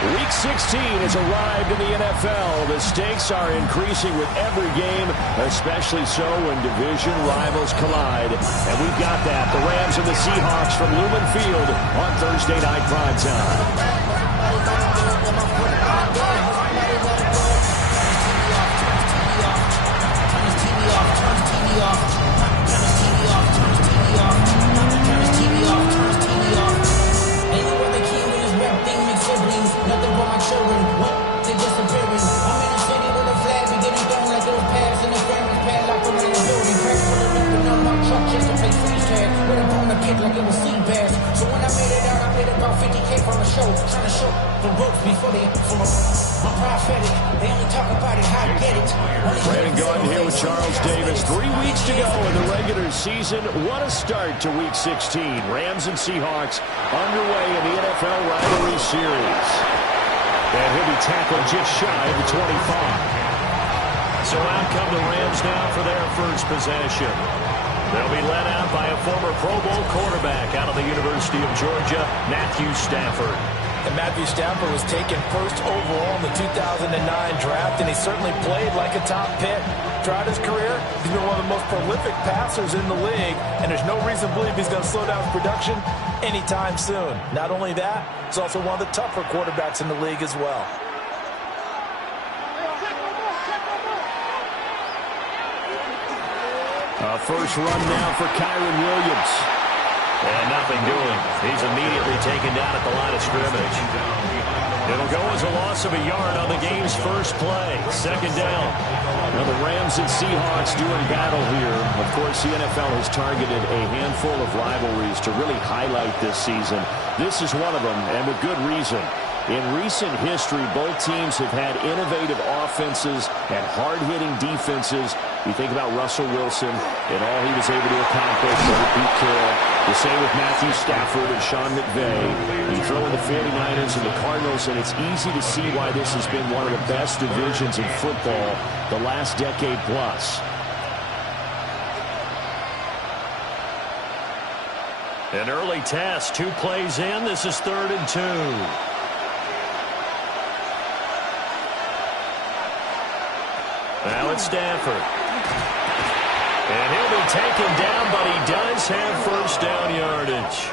Week 16 has arrived in the NFL. The stakes are increasing with every game, especially so when division rivals collide. And we've got that. The Rams and the Seahawks from Lumen Field on Thursday Night Primetime. Like it was sea bass. So when I made it out, I made about 50K from the show. Trying to show the ropes before they from I'm prophetic. They only talk about it, how I get it. Brandon Gordon here with Charles Davis. 3 weeks to go in the regular season. What a start to Week 16. Rams and Seahawks underway in the NFL rivalry series. And he'll be tackled just shy of the 25. So out come the Rams now for their first possession. They'll be led out by a former Pro Bowl quarterback out of the University of Georgia, Matthew Stafford. And Matthew Stafford was taken first overall in the 2009 draft, and he certainly played like a top pick. Throughout his career, he's been one of the most prolific passers in the league, and there's no reason to believe he's going to slow down his production anytime soon. Not only that, he's also one of the tougher quarterbacks in the league as well. First run now for Kyron Williams. And nothing doing. He's immediately taken down at the line of scrimmage. It'll go as a loss of a yard on the game's first play. Second down. Now the Rams and Seahawks doing battle here. Of course, the NFL has targeted a handful of rivalries to really highlight this season. This is one of them, and with good reason. In recent history, both teams have had innovative offenses and hard-hitting defenses. You think about Russell Wilson and all he was able to accomplish with Pete Carroll. The same with Matthew Stafford and Sean McVay. You throw in the 49ers and the Cardinals, and it's easy to see why this has been one of the best divisions in football the last decade plus. An early test, 2 plays in. This is 3rd and 2. Now it's Stafford. And he'll be taken down, but he does have first down yardage.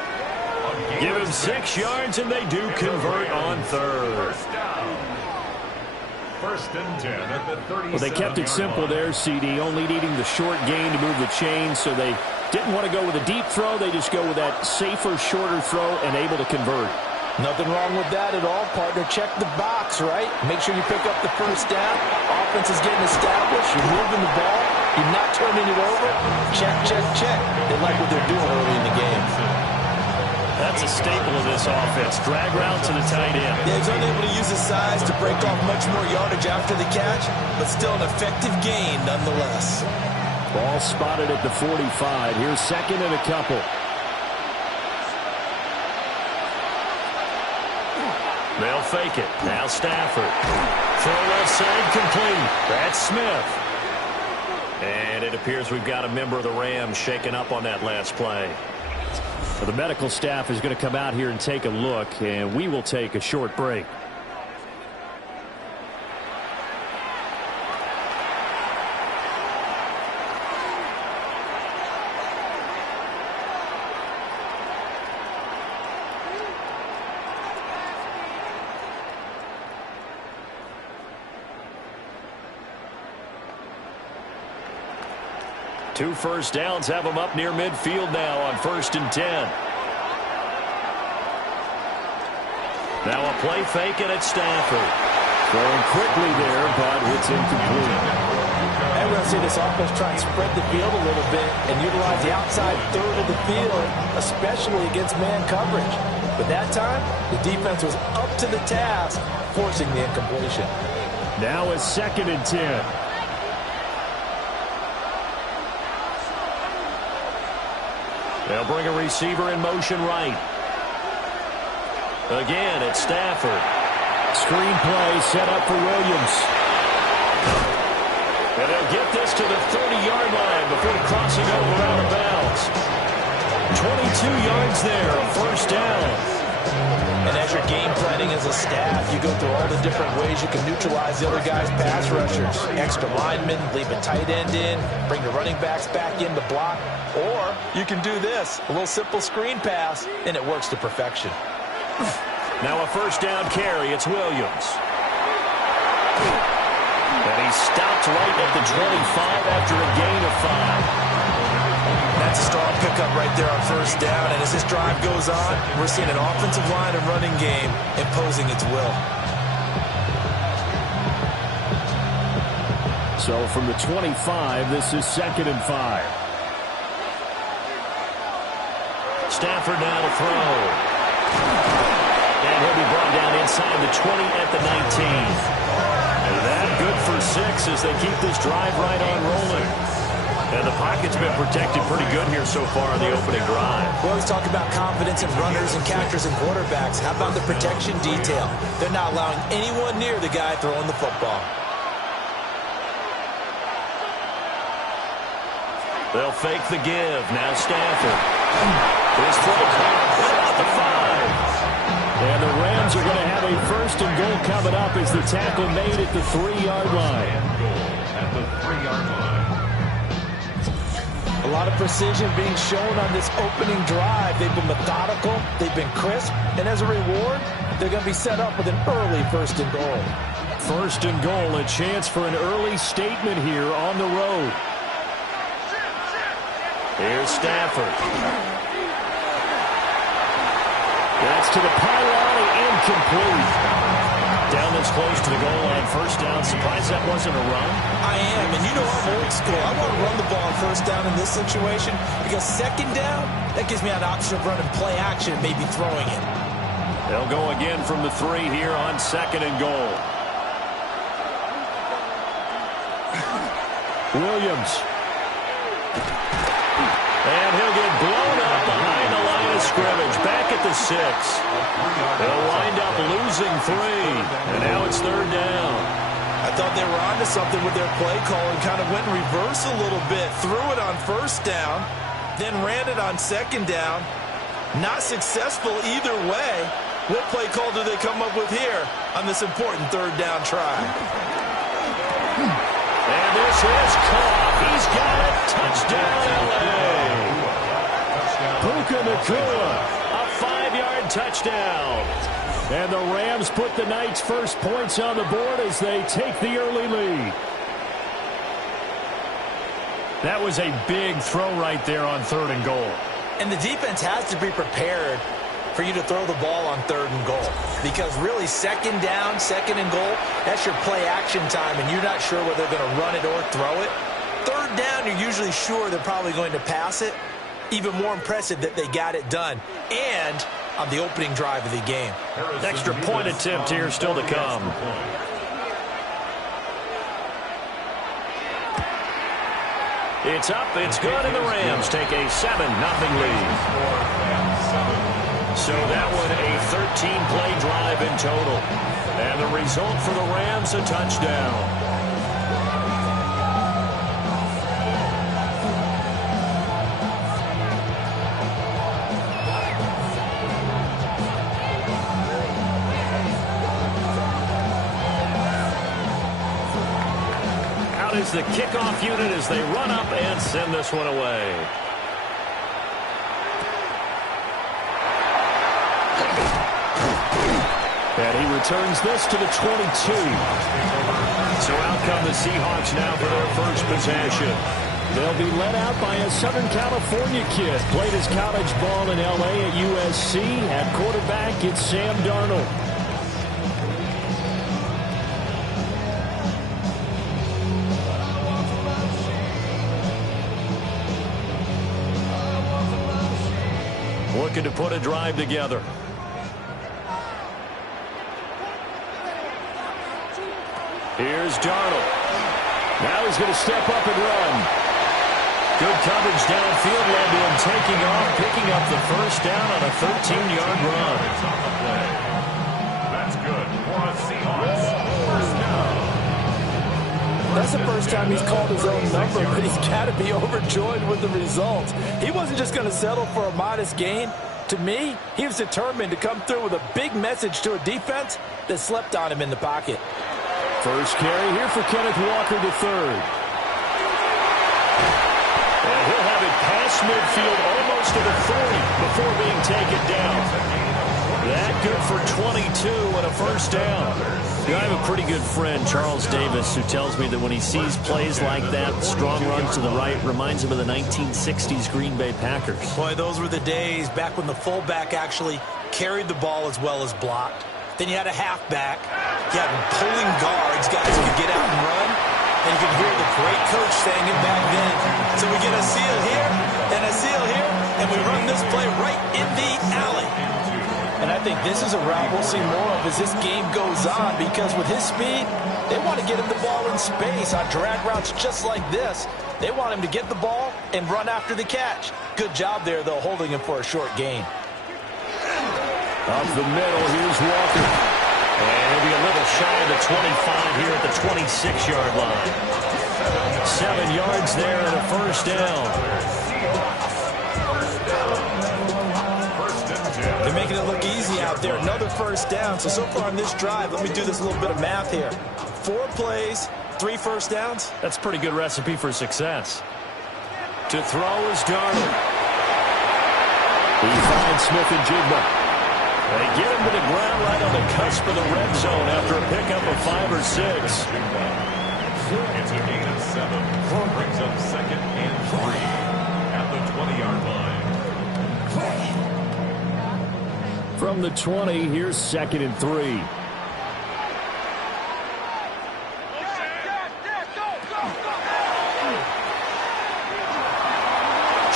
Give him 6 yards, and they do convert on 3rd. First and 10 at the 37. Well, they kept it simple there, CD, only needing the short gain to move the chains, so they didn't want to go with a deep throw. They just go with that safer, shorter throw and able to convert. Nothing wrong with that at all, partner. Check the box, right? Make sure you pick up the first down. Offense is getting established. You're moving the ball. You're not turning it over. Check, check, check. They like what they're doing early in the game. That's a staple of this offense. Drag route to the tight end. Yeah, he's unable to use his size to break off much more yardage after the catch, but still an effective gain nonetheless. Ball spotted at the 45. Here's second and a couple. They'll fake it. Now Stafford. Throw left side complete. That's Smith. And it appears we've got a member of the Rams shaken up on that last play. So the medical staff is going to come out here and take a look, and we will take a short break. Two first downs have them up near midfield now on 1st and 10. Now a play fake and it's Stafford. Throwing quickly there, but it's incomplete. And we're going to see this offense try and spread the field a little bit and utilize the outside third of the field, especially against man coverage. But that time, the defense was up to the task, forcing the incompletion. Now it's 2nd and 10. They'll bring a receiver in motion right. Again, it's Stafford. Screen play set up for Williams. And they'll get this to the 30-yard line before crossing over out of bounds. 22 yards there, first down. And as your game planning as a staff. You go through all the different ways you can neutralize the other guy's pass rushers. Extra linemen, leave a tight end in, bring the running backs back in to block. Or you can do this, a little simple screen pass, and it works to perfection. Now a first down carry. It's Williams. And he stopped right at the 25 after a gain of 5. That's a strong pickup right there on first down. And as this drive goes on, we're seeing an offensive line and running game imposing its will. So from the 25, this is 2nd and 5. Stafford now to throw. And he'll be brought down inside the 20 at the 19. And that good for 6 as they keep this drive right on rolling. And the pocket's been protected pretty good here so far in the opening drive. We always talk about confidence in runners and catchers and quarterbacks. How about the protection detail? They're not allowing anyone near the guy throwing the football. They'll fake the give. Now Stafford. His throw caught about the 5. And the Rams are going to have a first and goal coming up as the tackle made at the 3-yard line. At the 3-yard line. A lot of precision being shown on this opening drive. They've been methodical, they've been crisp, and as a reward, they're going to be set up with an early first and goal. First and goal, a chance for an early statement here on the road. Here's Stafford. That's to the pylon, incomplete. Down this close to the goal line, first down. Surprised that wasn't a run? I am, and you know I'm old school. I want to run the ball on first down in this situation because second down, that gives me an option of running play action and maybe throwing it. They'll go again from the 3 here on 2nd and goal. Williams. And he'll get blown up behind the line of scrimmage. Back at the 6. They'll wind up losing 3. And now it's 3rd down. I thought they were onto something with their play call and kind of went in reverse a little bit. Threw it on first down, then ran it on second down. Not successful either way. What play call do they come up with here on this important 3rd down try? And this is caught. He's got it. Touchdown, L.A. Puka Nacua, a 5-yard touchdown. And the Rams put the Knights' first points on the board as they take the early lead. That was a big throw right there on 3rd and goal. And the defense has to be prepared for you to throw the ball on 3rd and goal. Because really, second down, 2nd and goal, that's your play action time, and you're not sure whether they're going to run it or throw it. 3rd down, you're usually sure they're probably going to pass it. Even more impressive that they got it done. And on the opening drive of the game. Extra point attempt here still to come. It's up, it's good, and the Rams take a 7-0 lead. So that one a 13-play drive in total. And the result for the Rams, a touchdown. Is the kickoff unit as they run up and send this one away. And he returns this to the 22. So out come the Seahawks now for their first possession. They'll be led out by a Southern California kid. Played his college ball in L.A. at USC. At quarterback, it's Sam Darnold. Looking to put a drive together. Here's Darnold. Now he's going to step up and run. Good coverage downfield led to him taking off, picking up the first down on a 13-yard run. That's good for a Seahawks first down. That's the first time he's called his own number, but he's got to be overjoyed with the results. He wasn't just going to settle for a modest gain. To me, he was determined to come through with a big message to a defense that slept on him in the pocket. First carry here for Kenneth Walker III. And he'll have it past midfield almost to the 40 before being taken down. That good for 22 and a first down. You know, I have a pretty good friend, Charles Davis, who tells me that when he sees plays like that, strong runs to the right, reminds him of the 1960s Green Bay Packers. Boy, those were the days back when the fullback actually carried the ball as well as blocked. Then you had a halfback. You had pulling guards, guys who could get out and run. And you could hear the great coach saying it back then. So we get a seal here and a seal here, and we run this play right in the alley. And I think this is a route we'll see more of as this game goes on, because with his speed, they want to get him the ball in space on drag routes just like this. They want him to get the ball and run after the catch. Good job there, though, holding him for a short gain. Up the middle, here's Walker. And he'll be a little shy of the 25 here at the 26-yard line. 7 yards there and a first down. They're making it look easy out there. Another first down. So far on this drive, let me do this little bit of math here. 4 plays, 3 first downs. That's a pretty good recipe for success. To throw is Darnold. He finds Smith and Jigba. They get him to the ground right on the cusp of the red zone after a pickup of 5 or 6. It's a gain of 7. Brings up 2nd and 3 at the 20-yard line. From the 20, here's 2nd and 3.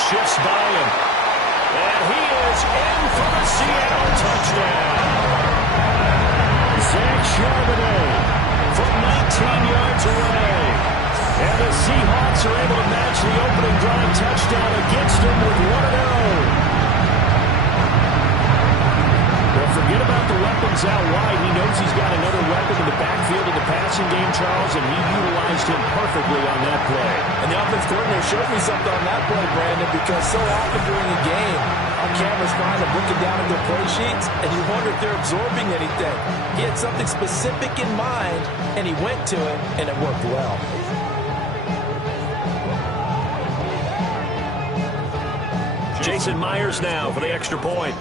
Shifts by him. And he is in for the Seattle touchdown. Zach Charbonnet from 19 yards away. And the Seahawks are able to match the opening drive touchdown against him with 1 of their own. Well, forget about the weapons out wide. He knows he's got another weapon in the backfield of the passing game, Charles, and he utilized him perfectly on that play. And the offense coordinator showed me something on that play, Brandon, because so often during a game, our cameras find them looking down at their play sheets, and you wonder if they're absorbing anything. He had something specific in mind, and he went to it, and it worked well. Jason Myers now for the extra point.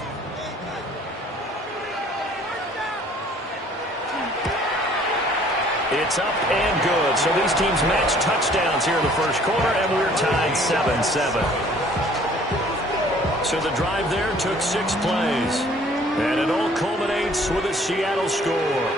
It's up and good. So these teams match touchdowns here in the first quarter, and we're tied 7-7. So the drive there took 6 plays. And it all culminates with a Seattle score.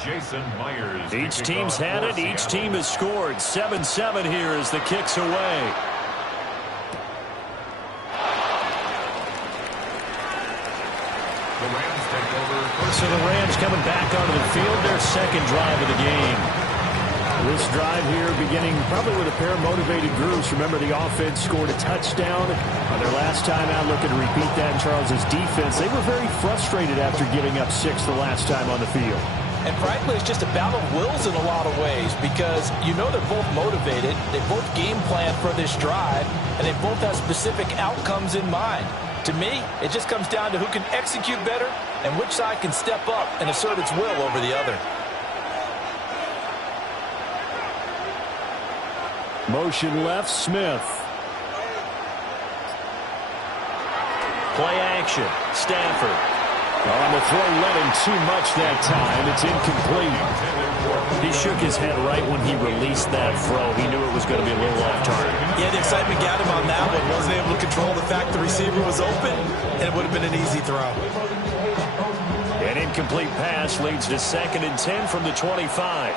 Jason Myers. Each team's had it. Each team has scored. 7-7 here as the kick's away. The Rams take over. So the Rams coming back onto the field. Their second drive of the game. This drive here beginning probably with a pair of motivated groups. Remember, the offense scored a touchdown on their last time out. Looking to repeat that in Charles's defense. They were very frustrated after giving up 6 the last time on the field. And frankly, it's just a battle of wills in a lot of ways, because you know they're both motivated, they both game plan for this drive, and they both have specific outcomes in mind. To me, it just comes down to who can execute better and which side can step up and assert its will over the other. Motion left, Smith. Play action, Stafford. On the throw, let him too much that time. It's incomplete. He shook his head right when he released that throw. He knew it was going to be a little off target. Yeah, the excitement got him on that one. Wasn't able to control the fact the receiver was open, and it would have been an easy throw. An incomplete pass leads to 2nd and 10 from the 25.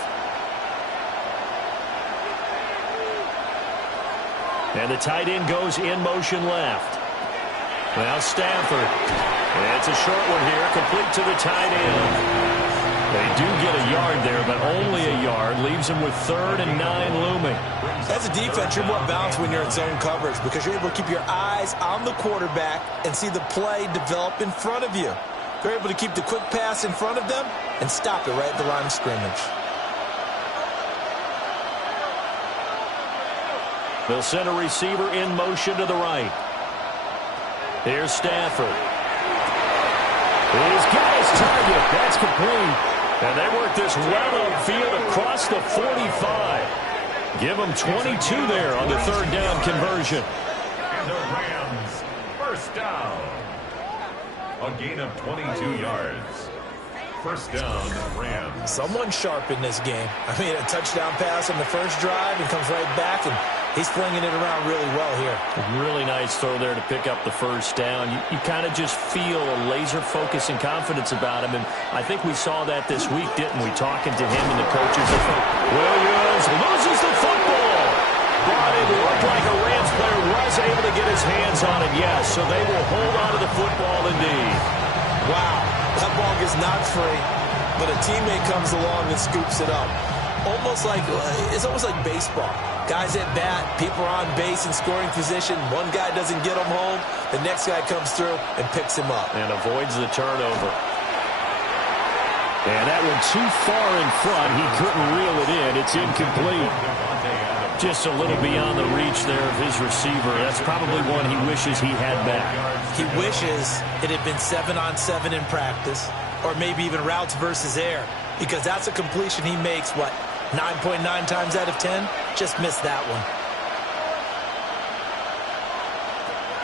And the tight end goes in motion left. Now Stafford. It's a short one here, complete to the tight end. They do get a yard there, but only a yard. Leaves them with 3rd and 9 looming. As a defense, you're more balanced when you're in zone coverage because you're able to keep your eyes on the quarterback and see the play develop in front of you. They're able to keep the quick pass in front of them and stop it right at the line of scrimmage. They'll send a receiver in motion to the right. Here's Stafford. He's got his target. That's complete. And they work this well upfield across the 45. Give them 22 there on the 3rd down conversion. And the Rams, first down. A gain of 22 yards. First down, Rams. Someone sharp in this game. I mean, a touchdown pass on the first drive and comes right back, and he's flinging it around really well here. A really nice throw there to pick up the first down. You kind of just feel a laser focus and confidence about him, and I think we saw that this week, didn't we, talking to him and the coaches. Williams loses the football. But it looked like a Rams player was able to get his hands on it, yes, so they will hold on to the football indeed. Wow, that ball gets knocked free, but a teammate comes along and scoops it up. It's almost like baseball. Guys at bat, people are on base in scoring position. One guy doesn't get him home. The next guy comes through and picks him up. And avoids the turnover. And that one too far in front. He couldn't reel it in. It's incomplete. Just a little beyond the reach there of his receiver. That's probably one he wishes he had back. He wishes it had been 7-on-7 in practice, or maybe even routes versus air, because that's a completion he makes, 9.9 times out of 10? Just missed that one.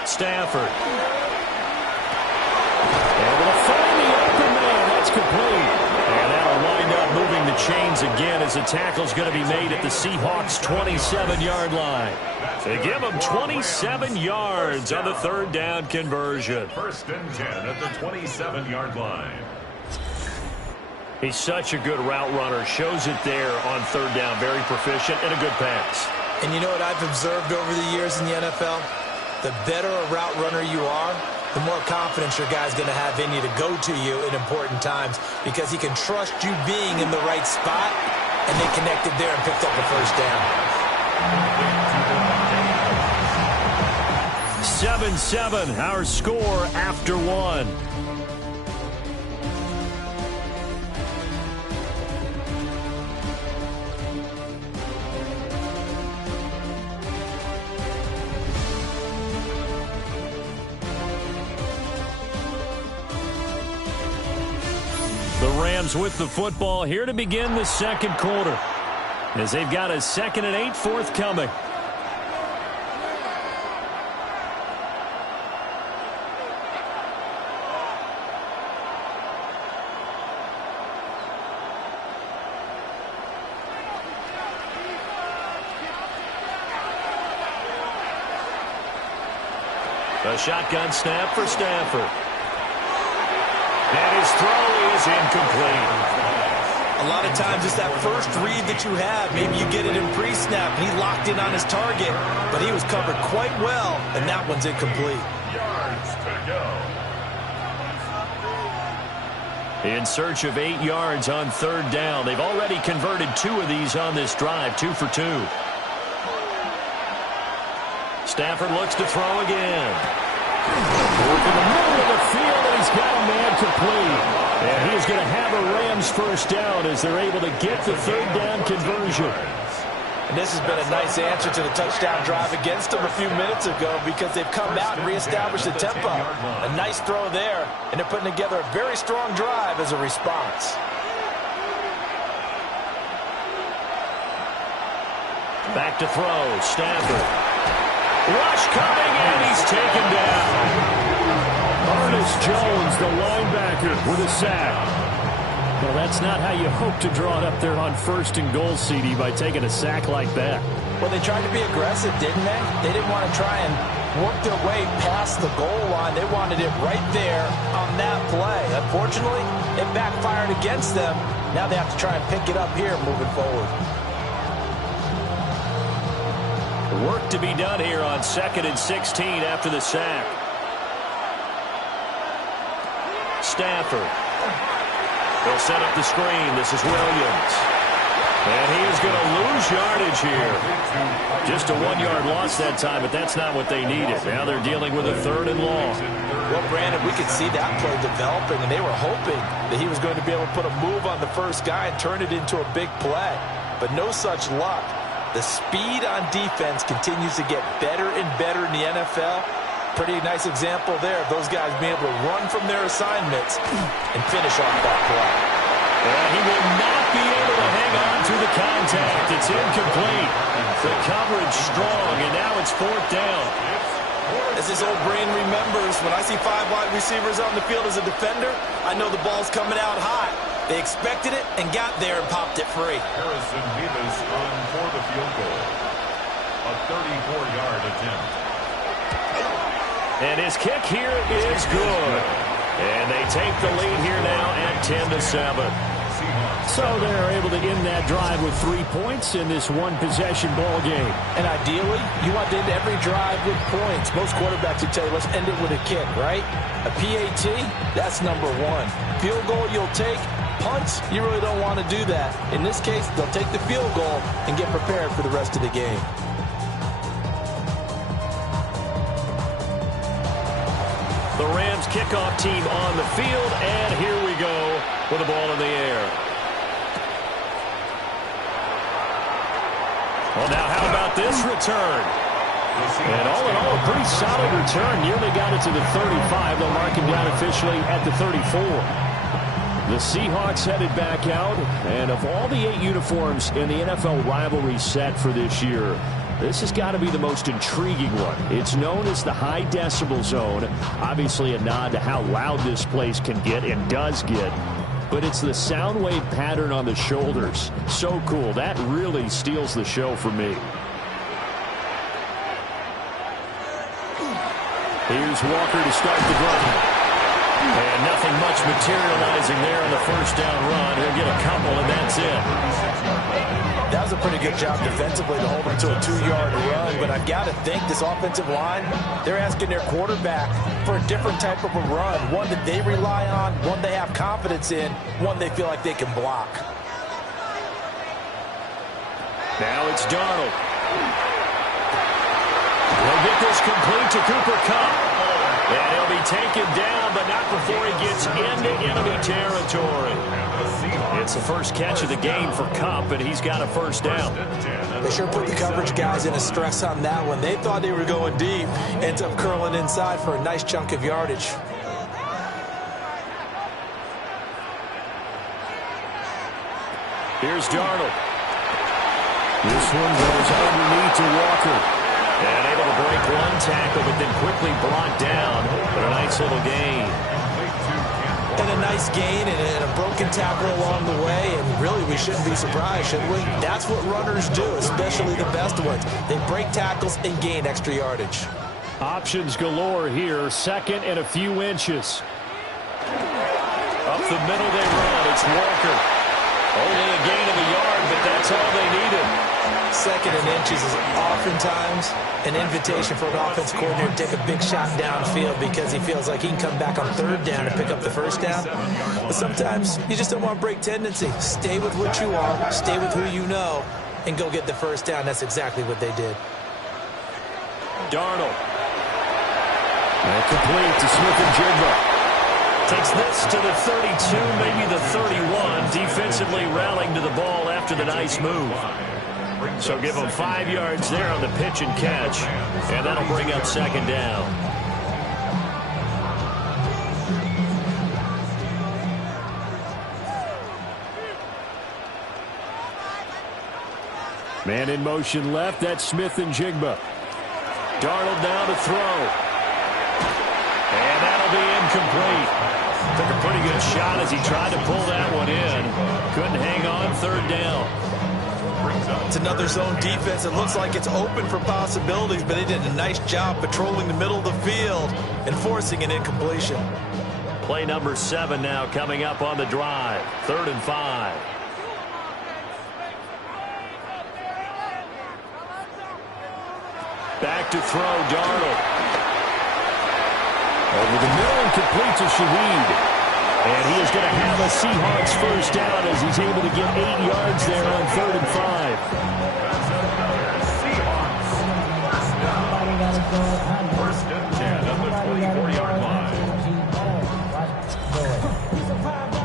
Stafford. Able to find the open man. That's complete. And that'll wind up moving the chains again as the tackle's going to be made at the Seahawks' 27-yard line. They give them 27 yards on the 3rd down conversion. 1st and 10 at the 27-yard line. He's such a good route runner. Shows it there on 3rd down. Very proficient and a good pass. And you know what I've observed over the years in the NFL? The better a route runner you are, the more confidence your guy's going to have in you to go to you in important times because he can trust you being in the right spot, and they connected there and picked up a 1st down. 7-7, our score after 1. The Rams with the football here to begin the 2nd quarter as they've got a 2nd and 8 forthcoming. A shotgun snap for Stafford. And his throw is incomplete. A lot of times it's that first read that you have. Maybe you get it in pre-snap, and he locked in on his target, but he was covered quite well, and that one's incomplete. Yards to go. In search of 8 yards on 3rd down. They've already converted 2 of these on this drive, 2 for 2. Stafford looks to throw again. Working the middle of the field, and he's got a man complete. And he's going to have a Rams 1st down as they're able to get the 3rd down conversion. And this has been a nice answer to the touchdown drive against them a few minutes ago because they've come out and reestablished the tempo. A nice throw there, and they're putting together a very strong drive as a response. Back to throw, Stafford. Rush coming, and he's taken down. Ernest Jones, the linebacker, with a sack. Well, that's not how you hope to draw it up there on 1st and goal, CD, by taking a sack like that. Well, they tried to be aggressive, didn't they? They didn't want to try and work their way past the goal line. They wanted it right there on that play. Unfortunately, it backfired against them. Now they have to try and pick it up here moving forward. Work to be done here on 2nd and 16 after the sack. Stafford. They'll set up the screen. This is Williams. And he is going to lose yardage here. Just a 1-yard loss that time, but that's not what they needed. Now they're dealing with a 3rd and long. Well, Brandon, we could see that play developing, and they were hoping that he was going to be able to put a move on the first guy and turn it into a big play. But no such luck. The speed on defense continues to get better and better in the NFL. Pretty nice example there of those guys being able to run from their assignments and finish off that play. And he will not be able to hang on to the contact. It's incomplete. The coverage strong, and now it's 4th down. As his old brain remembers, when I see 5 wide receivers on the field as a defender, I know the ball's coming out high. They expected it and got there and popped it free. Harrison Davis on for the field goal. A 34-yard attempt. And his kick here is good. And they take the lead here now at 10-7. So they're able to end that drive with 3 points in this one-possession ball game. And ideally, you want to end every drive with points. Most quarterbacks would tell you, let's end it with a kick, right? A PAT, that's number 1. Field goal you'll take. Punts, you really don't want to do that. In this case, they'll take the field goal and get prepared for the rest of the game. The Rams kickoff team on the field, and here we go with the ball in the air. Well, now how about this return? And all in all, a pretty solid return. Nearly got it to the 35. They'll mark him down officially at the 34. The Seahawks headed back out, and of all the 8 uniforms in the NFL rivalry set for this year, this has got to be the most intriguing one. It's known as the high decibel zone. Obviously a nod to how loud this place can get and does get. But it's the sound wave pattern on the shoulders. So cool. That really steals the show for me. Here's Walker to start the drive. And nothing much materializing there on the first down run. He'll get a couple, and that's it. That was a pretty good job defensively to hold him to a 2-yard run, but I've got to think this offensive line, they're asking their quarterback for a different type of a run, one that they rely on, one they have confidence in, one they feel like they can block. Now it's Darnold. He'll get this complete to Cooper Kupp. And he'll be taken down, but not before he gets into enemy territory. It's the first catch of the game for Kupp, and he's got a first down. They sure put the coverage guys in a stress on that one. They thought they were going deep. Ends up curling inside for a nice chunk of yardage. Here's Darnold. This one goes underneath to Walker. And able to break one tackle, but then quickly brought down. But a nice little gain. And a nice gain and a broken tackle along the way. And really, we shouldn't be surprised, should we? That's what runners do, especially the best ones. They break tackles and gain extra yardage. Options galore here. 2nd and a few inches. Up the middle they run. It's Walker. Only a gain of a yard, but that's all they needed. 2nd and inches is oftentimes an invitation for an offense coordinator to take a big shot downfield because he feels like he can come back on 3rd down and pick up the first down. But sometimes you just don't want to break tendency. Stay with what you are, stay with who you know, and go get the first down. That's exactly what they did. Darnold. And complete to Smith-Njigba. Takes this to the 32, maybe the 31. Defensively rallying to the ball after the nice move. So give them 5 yards there on the pitch and catch. And that'll bring up 2nd down. Man in motion left. That's Smith-Njigba. Darnold now to throw. And that'll be incomplete. Took a pretty good shot as he tried to pull that one in. Couldn't hang on. 3rd down. It's another zone defense. It looks like it's open for possibilities, but they did a nice job patrolling the middle of the field and forcing an incompletion. Play number 7 now coming up on the drive. 3rd and 5. Back to throw, Darnold. Over the middle and complete to Shaheed. And he is going to have a Seahawks first down as he's able to get 8 yards there on 3rd and 5. First and 10 on the 24-yard line.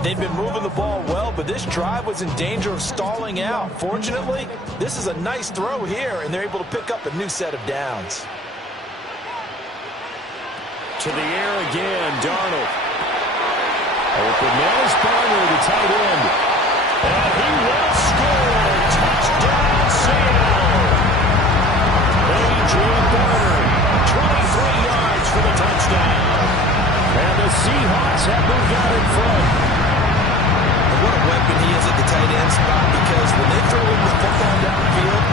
They've been moving the ball well, but this drive was in danger of stalling out. Fortunately, this is a nice throw here, and they're able to pick up a new set of downs. To the air again, Darnold. Open man is Barner, the tight end. And he will score. Touchdown, Seattle. A.J. Barner, 23 yards for the touchdown. And the Seahawks have moved out in front. And what a weapon he is at the tight end spot, because when they throw him the football downfield,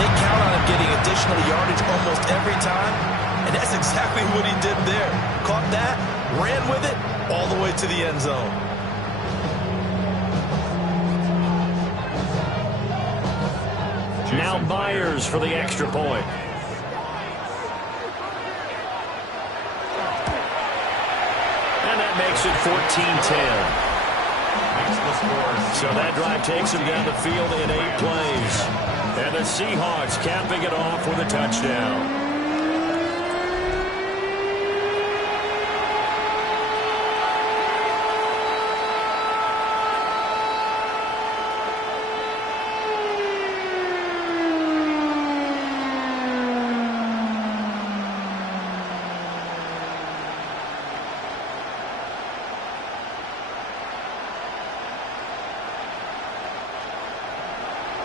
they count on him getting additional yardage almost every time. And that's exactly what he did there. Caught that, ran with it, all the way to the end zone. Now Myers for the extra point. And that makes it 14-10. So that drive takes him down the field in 8 plays. And the Seahawks capping it off with a touchdown.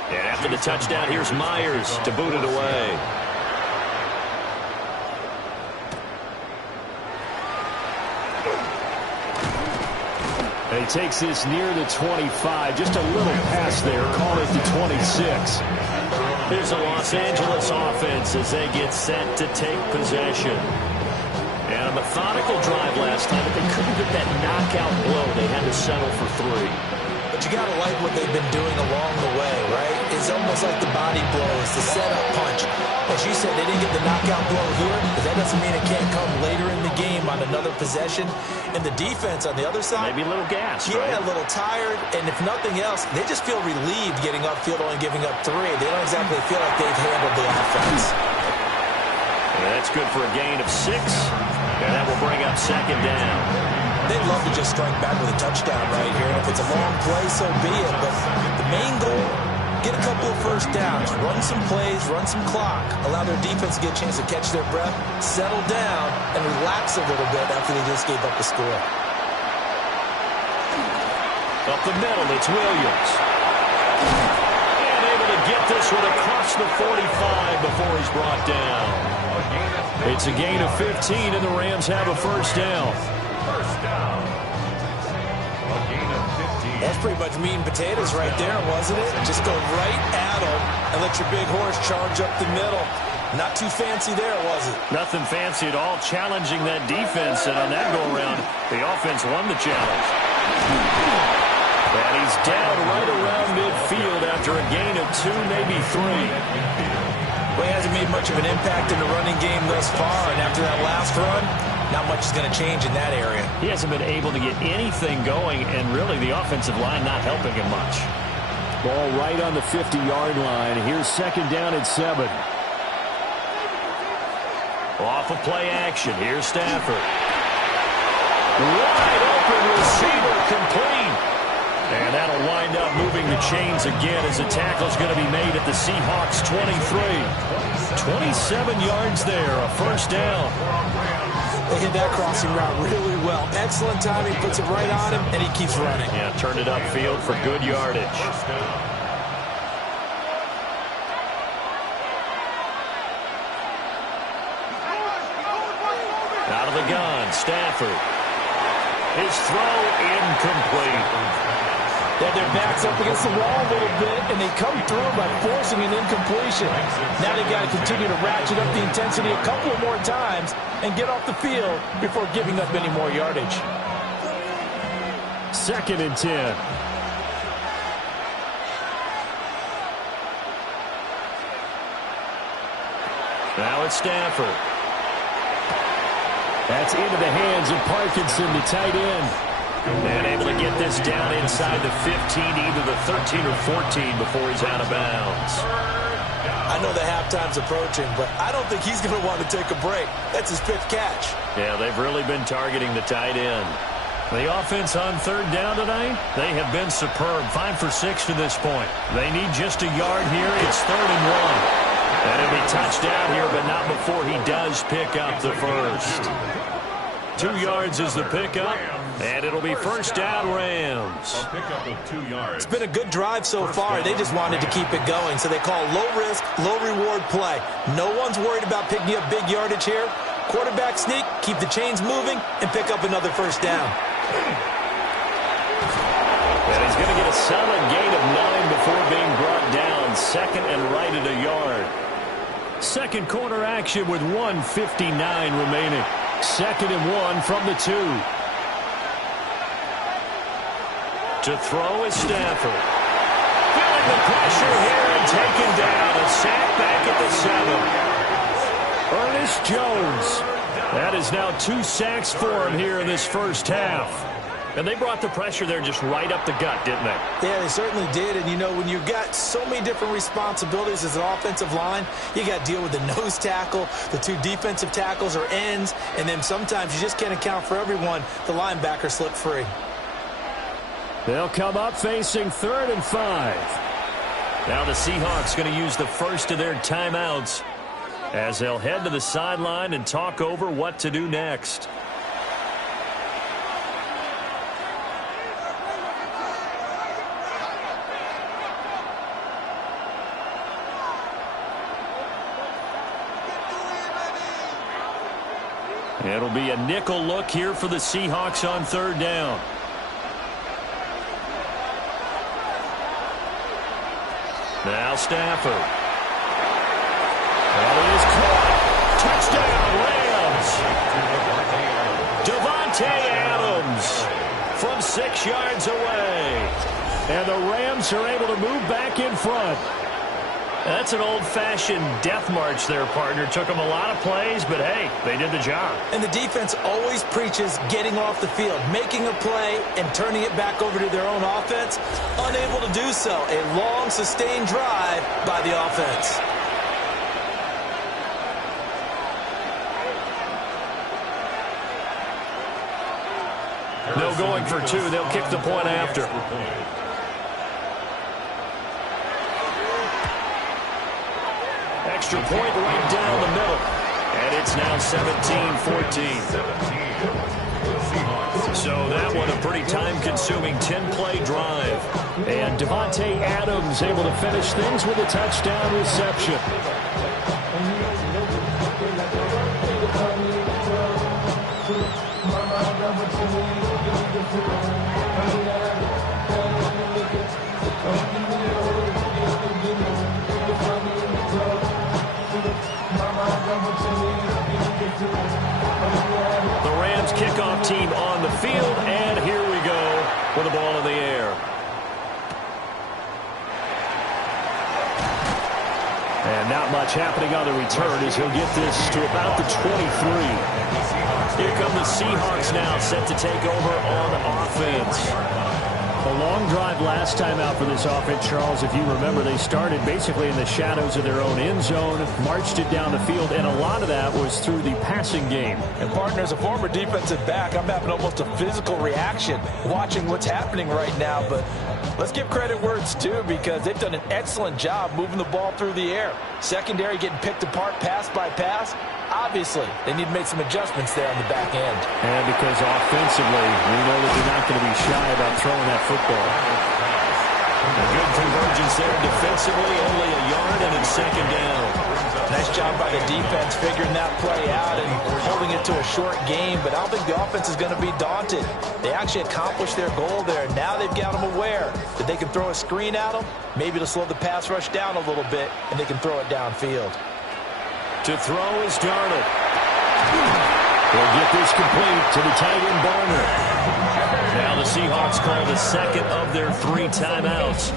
And after the touchdown, here's Myers to boot it away. And he takes this near the 25. Just a little pass there. Call it the 26. Here's a Los Angeles offense as they get set to take possession. And a methodical drive last time, but they couldn't get that knockout blow. They had to settle for 3. But you got to like what they've been doing along the way, right? It's almost like the body blows, the setup punch. As you said, they didn't get the knockout blow here, but that doesn't mean it can't come later in the game on another possession. And the defense on the other side, maybe a little gas, yeah, right? A little tired. And if nothing else, they just feel relieved getting upfield, only giving up 3. They don't exactly feel like they've handled the offense. And that's good for a gain of 6. And that will bring up 2nd down. They'd love to just strike back with a touchdown right here. And if it's a long play, so be it. But the main goal, get a couple of first downs, run some plays, run some clock, allow their defense to get a chance to catch their breath, settle down, and relax a little bit after they just gave up the score. Up the middle, it's Williams. And able to get this one across the 45 before he's brought down. It's a gain of 15, and the Rams have a first down. First down. A gain of 15. That's pretty much meat and potatoes right there, wasn't it? Just go right at them and let your big horse charge up the middle. Not too fancy there, was it? Nothing fancy at all, challenging that defense. And on that go-around, the offense won the challenge. And he's down right around midfield after a gain of 2, maybe 3. Well, he hasn't made much of an impact in the running game thus far. And after that last run, not much is going to change in that area. He hasn't been able to get anything going, and really the offensive line not helping him much. Ball right on the 50-yard line. Here's 2nd down and 7. Off of play action. Here's Stafford. Wide open receiver, complete. And that'll wind up moving the chains again as the tackle's going to be made at the Seahawks 23. 27 yards there, a first down. They hit that crossing route really well. Excellent timing, puts it right on him, and he keeps running. Yeah, turned it upfield for good yardage. Out of the gun, Stafford. His throw incomplete. They have their backs up against the wall a little bit, and they come through by forcing an incompletion. Now they've got to continue to ratchet up the intensity a couple of more times and get off the field before giving up any more yardage. 2nd and 10. Now it's Stafford. That's into the hands of Parkinson, the tight end. And able to get this down inside the 15, either the 13 or 14 before he's out of bounds. I know the halftime's approaching, but I don't think he's going to want to take a break. That's his 5th catch. Yeah, they've really been targeting the tight end. The offense on third down tonight, they have been superb. 5 for 6 to this point. They need just a yard here. It's 3rd and 1. And he'll be touched out here, but not before he does pick up the first. 2 yards is the pickup, and it'll be first down Rams. A pickup of 2 yards. It's been a good drive so far. They just wanted to keep it going, so they call low-risk, low-reward play. No one's worried about picking up big yardage here. Quarterback sneak, keep the chains moving, and pick up another first down. And he's going to get a solid gain of 9 before being brought down. 2nd and right at a yard. Second quarter action with 1:59 remaining. 2nd and 1 from the 2. To throw is Stafford. Feeling the pressure here and taken down. A sack back at the 7. Ernest Jones. That is now 2 sacks for him here in this first half. And they brought the pressure there just right up the gut, didn't they? Yeah, they certainly did. And, you know, when you've got so many different responsibilities as an offensive line, you got to deal with the nose tackle, the 2 defensive tackles or ends, and then sometimes you just can't account for everyone. The linebacker slipped free. They'll come up facing 3rd and 5. Now the Seahawks going to use the first of their timeouts as they'll head to the sideline and talk over what to do next. It'll be a nickel look here for the Seahawks on 3rd down. Now Stafford. That is caught. Touchdown, Rams. Davante Adams from 6 yards away. And the Rams are able to move back in front. That's an old-fashioned death march there, partner. Took them a lot of plays, but, hey, they did the job. And the defense always preaches getting off the field, making a play, and turning it back over to their own offense. Unable to do so. A long, sustained drive by the offense. No going for 2. They'll kick the point after. Extra point right down the middle. And it's now 17-14. So that one a pretty time-consuming 10-play drive. And Davante Adams able to finish things with a touchdown reception. The Rams kickoff team on the field, and here we go with the ball in the air. And not much happening on the return as he'll get this to about the 23. Here come the Seahawks now, set to take over on offense. A long drive last time out for this offense, Charles. If you remember, they started basically in the shadows of their own end zone, marched it down the field, and a lot of that was through the passing game. And, partner, as a former defensive back, I'm having almost a physical reaction watching what's happening right now. But let's give credit where it's due, because they've done an excellent job moving the ball through the air. Secondary getting picked apart pass by pass. Obviously, they need to make some adjustments there on the back end. And because offensively, we know that they're not going to be shy about throwing that football. A good convergence there defensively, only a yard, and it's 2nd down. Nice job by the defense figuring that play out and holding it to a short game, but I don't think the offense is going to be daunted. They actually accomplished their goal there. Now they've got them aware that they can throw a screen at them, maybe to slow the pass rush down a little bit, and they can throw it downfield. To throw is Darnold. We'll get this complete to the tight end Barner. Now the Seahawks call the second of their 3 timeouts,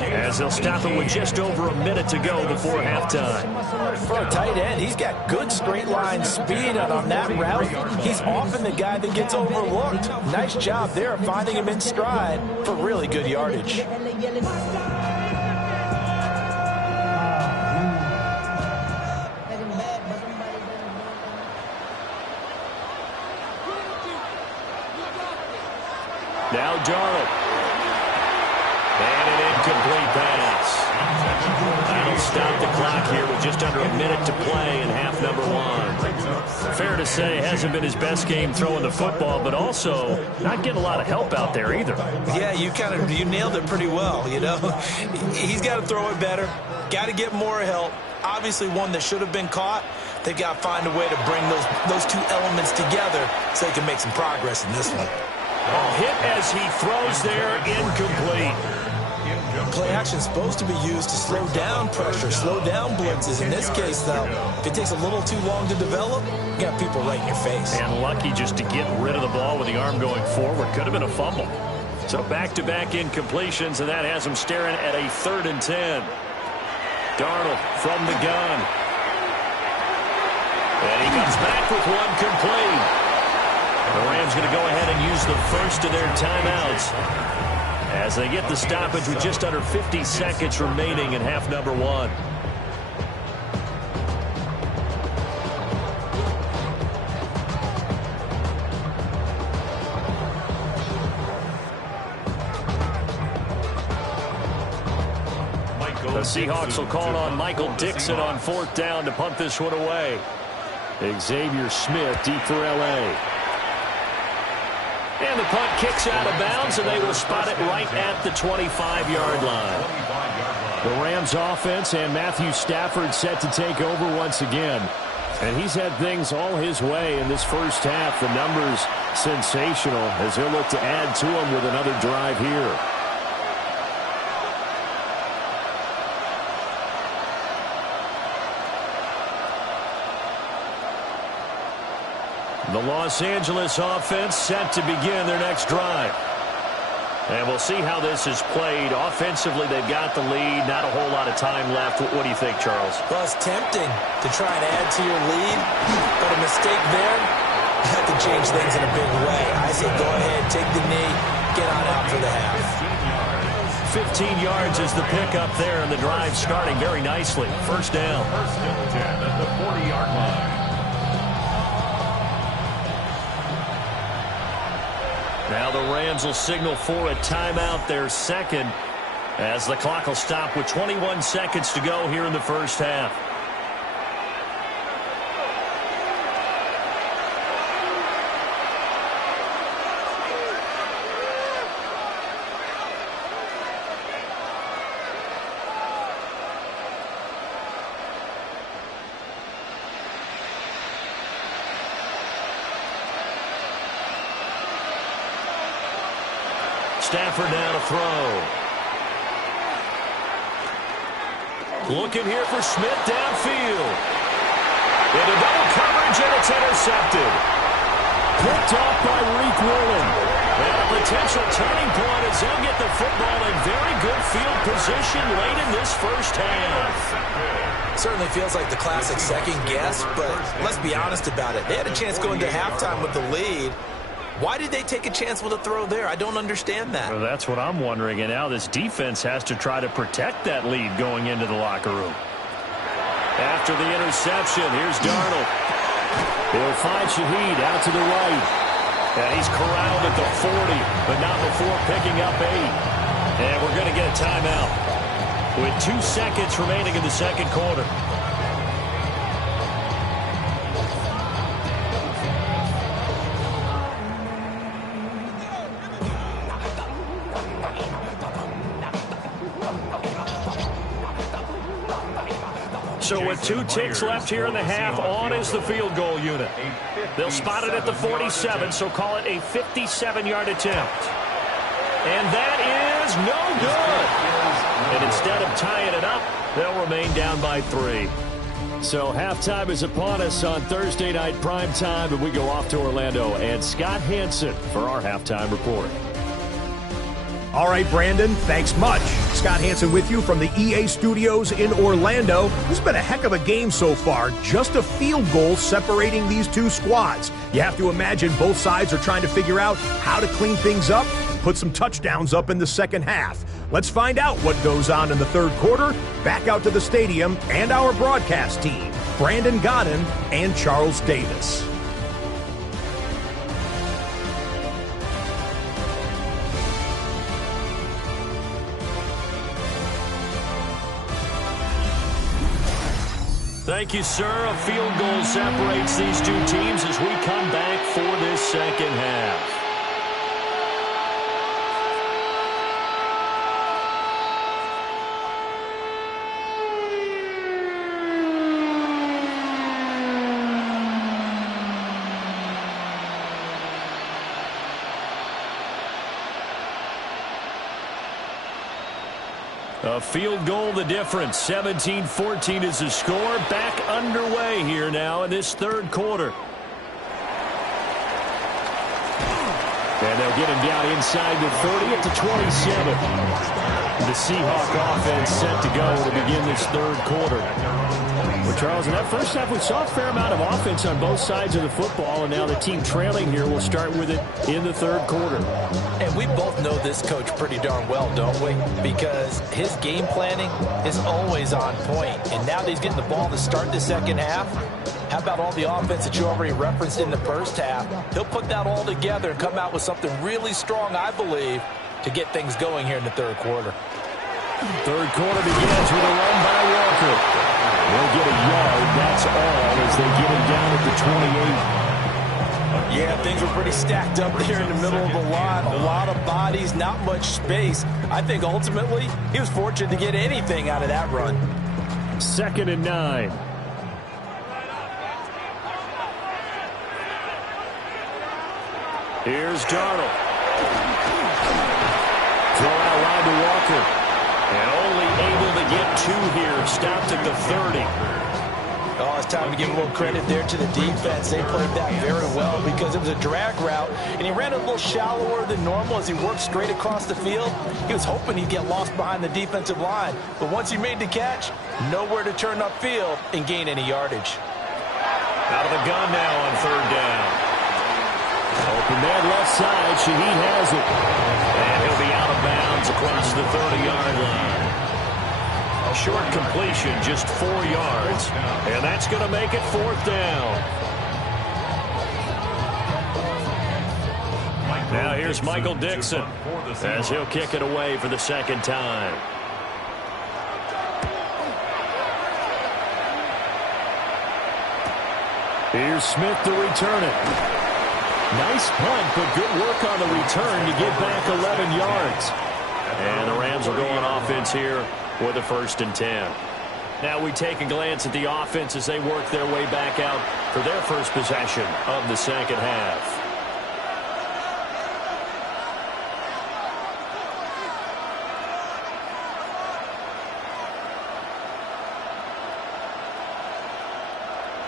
as they'll stop it with just over a minute to go before halftime. For a tight end, he's got good straight line speed, and on that route, he's often the guy that gets overlooked. Nice job there finding him in stride for really good yardage. Now Darnold. And an incomplete pass. That'll stop the clock here with just under a minute to play in half number 1. Fair to say, it hasn't been his best game throwing the football, but also not getting a lot of help out there either. Yeah, you nailed it pretty well, you know. He's got to throw it better, got to get more help. Obviously one that should have been caught. They've got to find a way to bring those two elements together so they can make some progress in this one. Hit as he throws there, incomplete. Play action is supposed to be used to slow down pressure, slow down blitzes. In this case, though, if it takes a little too long to develop, you got people right in your face. And lucky just to get rid of the ball with the arm going forward. Could have been a fumble. So back-to-back incompletions, and that has him staring at a 3rd and 10. Darnold from the gun. And he comes back with one complete. The Rams going to go ahead and use the first of their timeouts as they get the stoppage with just under 50 seconds remaining in half number 1. The Seahawks will call on Michael Dixon on 4th down to punt this one away. Xavier Smith deep for L.A. And the punt kicks out of bounds, and they will spot it right at the 25-yard line. The Rams offense and Matthew Stafford set to take over once again. And he's had things all his way in this first half. The numbers sensational as he'll look to add to them with another drive here. The Los Angeles offense set to begin their next drive. And we'll see how this is played. Offensively, they've got the lead. Not a whole lot of time left. What do you think, Charles? Well, it's tempting to try and add to your lead, but a mistake there, that could change things in a big way. I say go ahead, take the knee, get on out for the half. 15 yards is the pickup there, and the drive starting very nicely. First down. First and 10 at the 40-yard line. Now the Rams will signal for a timeout, their second, as the clock will stop with 21 seconds to go here in the first half. Stafford now to throw. Looking here for Smith downfield. Into double coverage, and it's intercepted. Picked off by Reek Woolen. And a potential turning point as they'll get the football in very good field position late in this first half. Certainly feels like the classic second guess, but let's be honest about it. They had a chance going to halftime with the lead. Why did they take a chance with a throw there? I don't understand that. Well, that's what I'm wondering. And now this defense has to try to protect that lead going into the locker room. After the interception, here's Darnold. He'll find Shaheed out to the right. And he's corralled at the 40, but not before picking up 8. And we're going to get a timeout with 2 seconds remaining in the second quarter. So with 2 ticks left here in the half, on is the field goal unit. They'll spot it at the 47, so call it a 57-yard attempt. And that is no good. And instead of tying it up, they'll remain down by 3. So halftime is upon us on Thursday night primetime, and we go off to Orlando. And Scott Hansen for our halftime report. All right, Brandon, thanks much. Scott Hansen with you from the EA Studios in Orlando. This has been a heck of a game so far. Just a field goal separating these two squads. You have to imagine both sides are trying to figure out how to clean things up and put some touchdowns up in the second half. Let's find out what goes on in the third quarter. Back out to the stadium and our broadcast team, Brandon Godden and Charles Davis. Thank you, sir. A field goal separates these two teams as we come back for this second half. A field goal the difference. 17-14 is the score. Back underway here now in this third quarter. And they'll get him down inside the 30 at the 27. The Seahawks offense set to go to begin this third quarter. Well, Charles, in that first half, we saw a fair amount of offense on both sides of the football, and now the team trailing here will start with it in the third quarter. And we both know this coach pretty darn well, don't we? Because his game planning is always on point. And now that he's getting the ball to start the second half, how about all the offense that you already referenced in the first half? He'll put that all together and come out with something really strong, I believe, to get things going here in the third quarter. Third quarter begins with a run by Walker. They'll get a yard, that's all, as they get him down at the 28. Yeah, things were pretty stacked up there in the middle of the line. A lot of bodies, not much space. I think ultimately he was fortunate to get anything out of that run. 2nd and 9. Here's Darnold. Throw out wide to Walker. And only able to get 2 here. Stopped at the 30. Oh, it's time to give a little credit there to the defense. They played that very well because it was a drag route, and he ran a little shallower than normal as he worked straight across the field. He was hoping he'd get lost behind the defensive line, but once he made the catch, nowhere to turn upfield and gain any yardage. Out of the gun now on 3rd down. Open man left side. Shaheed has it. And he'll be out of bounds across the 30-yard line. A short completion, just 4 yards. And that's going to make it 4th down. Now here's Michael Dixon as he'll kick it away for the second time. Here's Smith to return it. Nice punt, but good work on the return to get back 11 yards. And the Rams will go on offense here with a 1st and 10. Now we take a glance at the offense as they work their way back out for their first possession of the second half.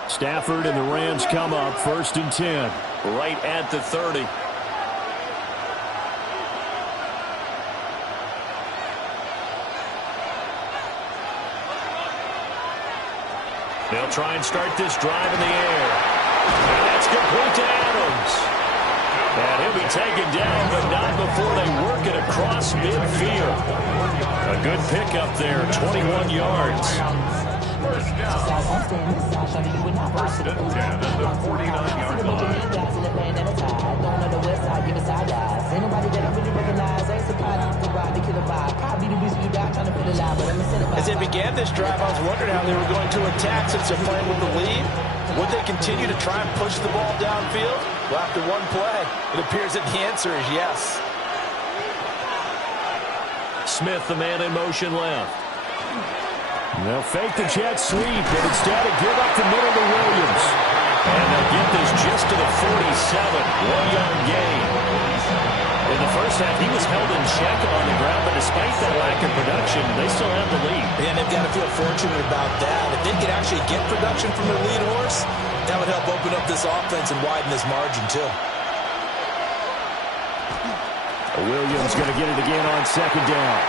Stafford and the Rams come up 1st and 10, right at the 30. They'll try and start this drive in the air. And that's complete to Adams. And he'll be taken down, but not before they work it across midfield. A good pickup there, 21 yards. First down. 1st and 10 at the 49-yard line. As they began this drive, I was wondering how they were going to attack since they're playing with the lead. Would they continue to try and push the ball downfield? Well, after one play, it appears that the answer is yes. Smith, the man in motion left. They'll fake the jet sweep, but instead of give up the middle to Williams. And they'll get this just to the 47, 1-yard gain. In the first half, he was held in check on the ground, but despite that lack of production, they still have the lead. And they've got to feel fortunate about that. If they could actually get production from their lead horse, that would help open up this offense and widen this margin, too. Williams going to get it again on second down.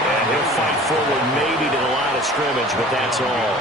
And he'll fight forward maybe to the line of scrimmage, but that's all.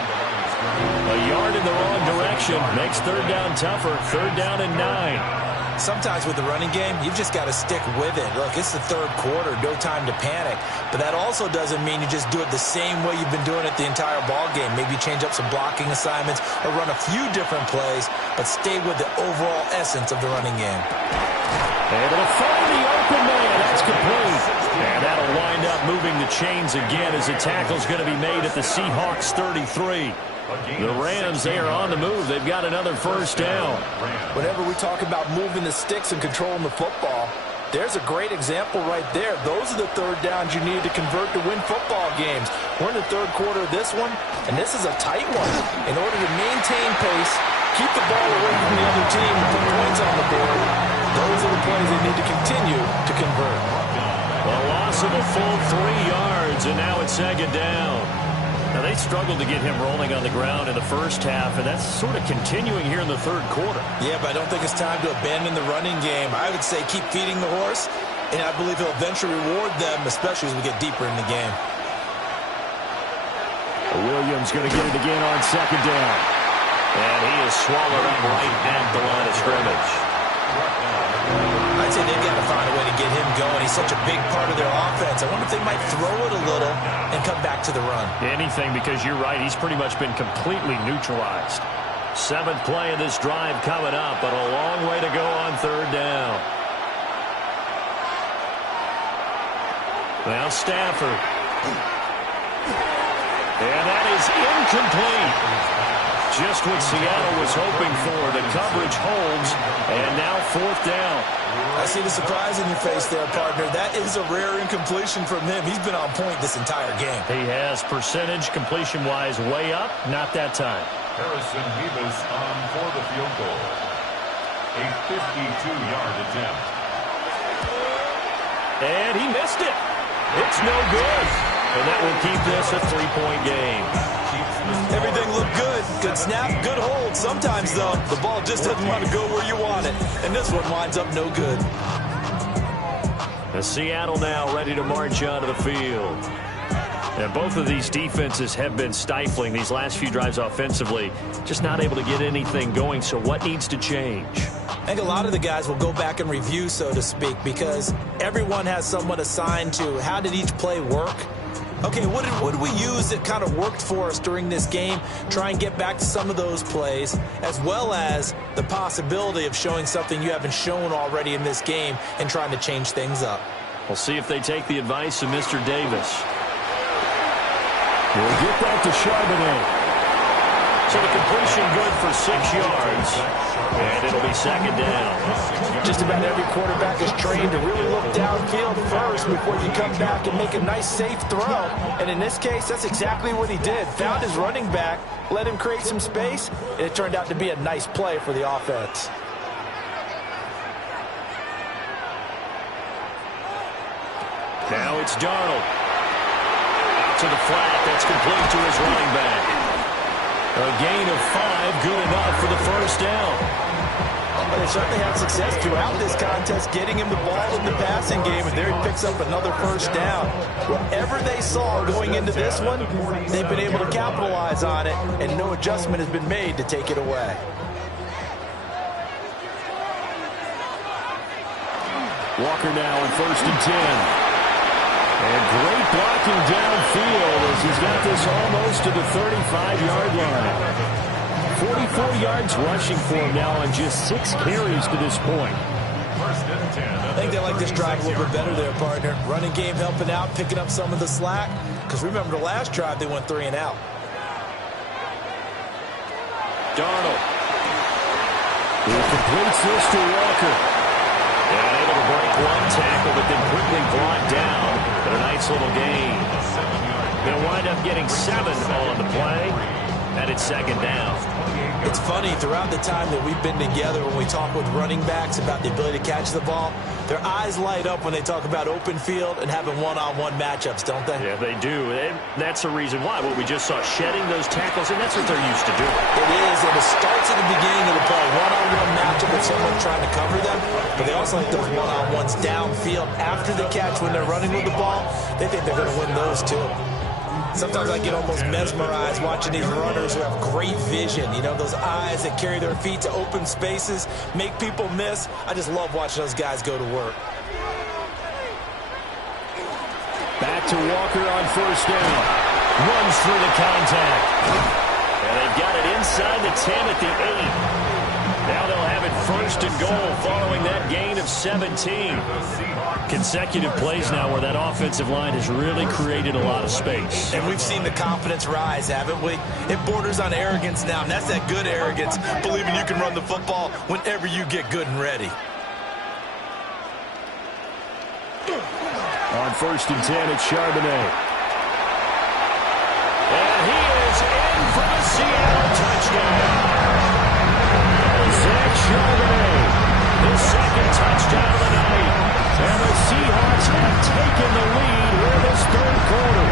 A yard in the wrong direction makes third down tougher. Third down and 9. Sometimes with the running game, you've just got to stick with it. Look, it's the third quarter, no time to panic. But that also doesn't mean you just do it the same way you've been doing it the entire ball game. Maybe change up some blocking assignments or run a few different plays, but stay with the overall essence of the running game. And it'll find the open man. That's complete. And that'll wind up moving the chains again as the tackle's going to be made at the Seahawks 33. The Rams, they are on the move. They've got another first down. Whenever we talk about moving the sticks and controlling the football, there's a great example right there. Those are the third downs you need to convert to win football games. We're in the third quarter of this one, and this is a tight one. In order to maintain pace, keep the ball away from the other team and put points on the board, those are the plays they need to continue to convert. A loss of a full 3 yards, and now it's second down. Now, they struggled to get him rolling on the ground in the first half, and that's sort of continuing here in the third quarter. Yeah, but I don't think it's time to abandon the running game. I would say keep feeding the horse, and I believe he'll eventually reward them, especially as we get deeper in the game. Williams going to get it again on second down. And he is swallowed up right at the line of scrimmage. I'd say they've got to find a way to get him going. He's such a big part of their offense. I wonder if they might throw it a little and come back to the run. Anything, because you're right. He's pretty much been completely neutralized. 7th play of this drive coming up, but a long way to go on third down. Now Stafford. And that is incomplete. Just what Seattle was hoping for. The coverage holds, and now 4th down. I see the surprise in your face there, partner. That is a rare incompletion from him. He's been on point this entire game. He has percentage completion-wise way up. Not that time. Harrison Beavis on for the field goal. A 52-yard attempt. And he missed it. It's no good. And that will keep this a 3-point game. Everything looked good. Good snap, good hold. Sometimes, though, the ball just doesn't want to go where you want it. And this one winds up no good. Seattle now ready to march onto the field. And both of these defenses have been stifling these last few drives offensively. Just not able to get anything going. So what needs to change? I think a lot of the guys will go back and review, so to speak, because everyone has someone assigned to how did each play work. Okay, what did we use that kind of worked for us during this game? Try and get back to some of those plays, as well as the possibility of showing something you haven't shown already in this game and trying to change things up. We'll see if they take the advice of Mr. Davis. We'll get that to Charbonnet. So the completion good for 6 yards, and it'll be second down. Just about every quarterback is trained to really look downfield first before you come back and make a nice, safe throw. And in this case, that's exactly what he did. Found his running back, let him create some space, and it turned out to be a nice play for the offense. Now it's Darnold. Out to the flat. That's complete to his running back. A gain of 5, good enough for the first down. They certainly had success throughout this contest, getting him the ball in the passing game, and there he picks up another first down. Whatever they saw going into this one, they've been able to capitalize on it, and no adjustment has been made to take it away. Walker now in 1st and 10. And great blocking downfield as he's got this almost to the 35-yard line. 44 yards rushing for him now on just 6 carries to this point. 1st and 10. I think they like this drive a little bit better there, partner. Running game helping out, picking up some of the slack. Because remember the last drive, they went 3 and out. Darnold. He completes this to Walker. And able to break one tackle, but then quickly brought down. But a nice little gain. They'll wind up getting 7 on the play. And it's second down. It's funny, throughout the time that we've been together when we talk with running backs about the ability to catch the ball, Their eyes light up when they talk about open field and having one-on-one matchups, don't they? Yeah, they do. And that's the reason why. What we just saw, shedding those tackles, and that's what they're used to doing. It is, and it starts at the beginning of the play. One-on-one matchup with someone trying to cover them, but they also like those one-on-ones downfield after the catch when they're running with the ball. They think they're going to win those, too. Sometimes I get almost mesmerized watching these runners who have great vision. You know, those eyes that carry their feet to open spaces, make people miss. I just love watching those guys go to work. Back to Walker on first down. Runs through the contact. And they've got it inside the 10 at the 8. Now they'll have it first and goal following that gain of 17. Consecutive plays now where that offensive line has really created a lot of space. And we've seen the confidence rise, haven't we? It borders on arrogance now, and that's that good arrogance, believing you can run the football whenever you get good and ready. On first and 10, it's Charbonnet. And he is in for the Seattle touchdown. Zach Charbonnet, his second touchdown of the night. And the Seahawks have taken the lead here this third quarter.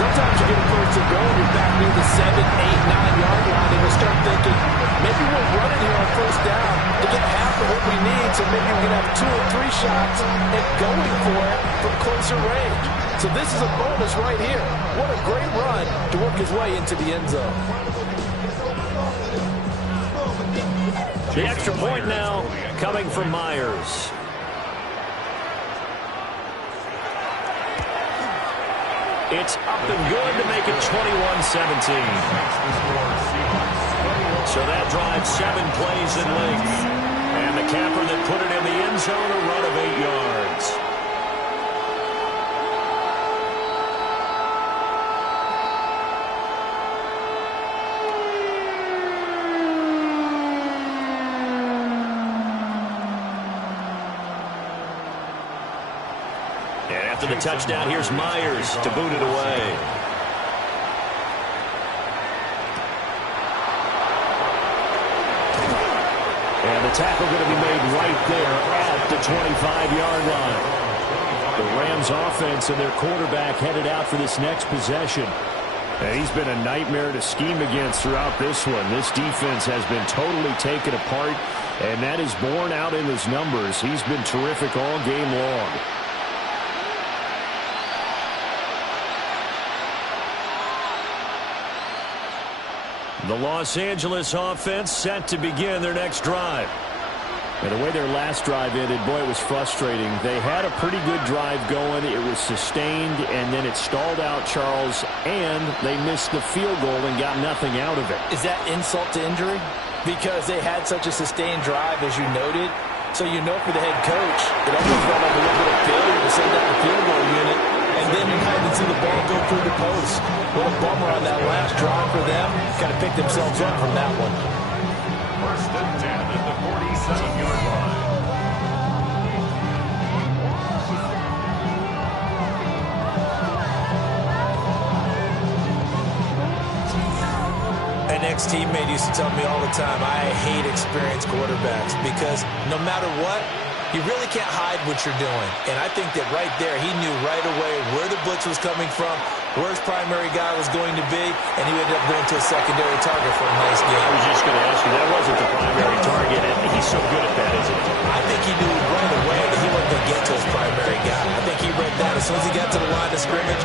Sometimes you get a first and goal, you're back near the 7, 8, 9-yard line, and you start thinking, maybe we'll run it here on first down to get half of what we need, so maybe we can have 2 or 3 shots at going for it from closer range. So this is a bonus right here. What a great run to work his way into the end zone. The extra point now coming from Myers. It's up and good to make it 21-17. So that drives 7 plays in length. And the capper that put it in the end zone, a run of 8 yards. After the touchdown, here's Myers to boot it away. And the tackle going to be made right there at the 25-yard line. The Rams offense and their quarterback headed out for this next possession. And he's been a nightmare to scheme against throughout this one. This defense has been totally taken apart, and that is borne out in his numbers. He's been terrific all game long. The Los Angeles offense set to begin their next drive. And the way their last drive ended, boy, it was frustrating. They had a pretty good drive going. It was sustained, and then it stalled out, Charles, and they missed the field goal and got nothing out of it. Is that insult to injury? Because they had such a sustained drive, as you noted. So you know for the head coach, it almost felt like a little bit of failure to send out the field goal unit. And then you had to see the ball go through the post. What a bummer on that last drive for them. Kind of picked themselves up from that one. First and 10 at the 47-yard line. An ex-teammate used to tell me all the time, I hate experienced quarterbacks because no matter what, you really can't hide what you're doing. And I think that right there, he knew right away where the blitz was coming from, where his primary guy was going to be, and he ended up going to a secondary target for a nice game. I was just going to ask you, that wasn't the primary target, and he's so good at that, isn't he? I think he knew right away that he wasn't going to get to his primary guy. I think he read that as soon as he got to the line of scrimmage,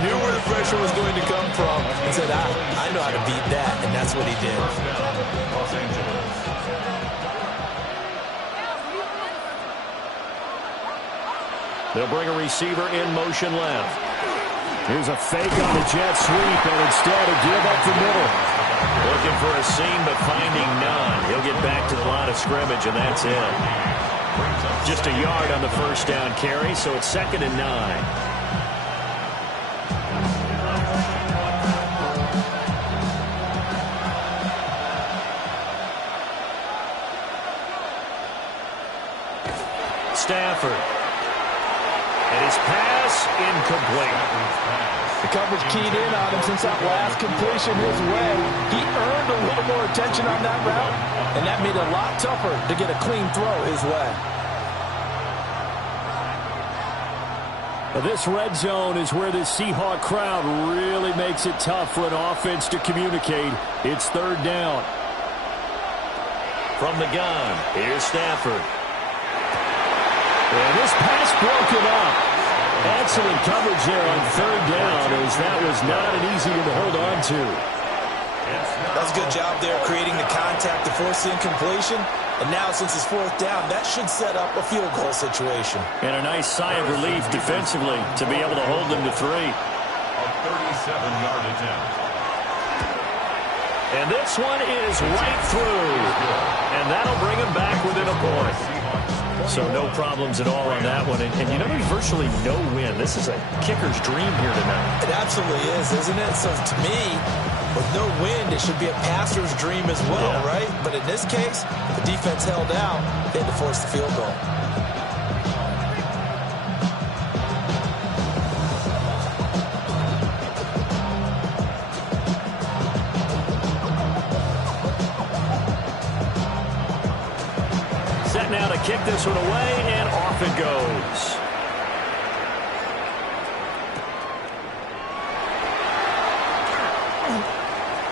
knew where the pressure was going to come from, and said, I know how to beat that, and that's what he did. Los Angeles. They'll bring a receiver in motion left. Here's a fake on the jet sweep, and instead a give up the middle. Looking for a seam, but finding none. He'll get back to the line of scrimmage, and that's it. Just a yard on the first down carry, so it's 2nd and 9. Stafford. And his pass incomplete. The coverage keyed in on him since that last completion his way. He earned a little more attention on that route, and that made it a lot tougher to get a clean throw his way. This red zone is where the Seahawk crowd really makes it tough for an offense to communicate. It's third down. From the gun, here's Stafford. And this pass broken up. Excellent coverage there on third down, as that was not an easy one to hold on to. That's a good job there creating the contact to force the incompletion. And now, since it's fourth down, that should set up a field goal situation. And a nice sigh of relief defensively to be able to hold them to 3. A 37-yard attempt. And this one is right through. And that'll bring him back within a point. So no problems at all on that one. And you know, there's virtually no win. This is a kicker's dream here tonight. It absolutely is, isn't it? So to me, with no wind, it should be a passer's dream as well, right? But in this case, the defense held out. They had to force the field goal. Set now to kick this one away, and off it goes.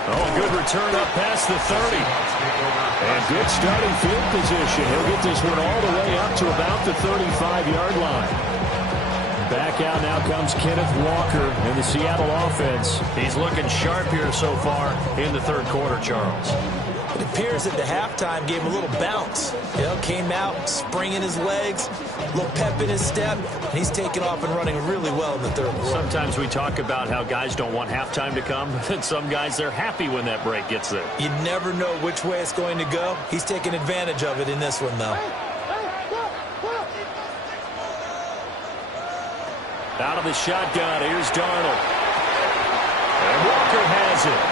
Oh, good return up past the 30. And good starting field position. He'll get this one all the way up to about the 35-yard line. Back out now comes Kenneth Walker in the Seattle offense. He's looking sharp here so far in the third quarter, Charles. It appears that the halftime gave him a little bounce. You know, came out, springing his legs, a little pep in his step, and he's taking off and running really well in the third quarter. Sometimes we talk about how guys don't want halftime to come, and some guys, they're happy when that break gets there. You never know which way it's going to go. He's taking advantage of it in this one, though. Out of the shotgun, here's Darnold. And Walker has it.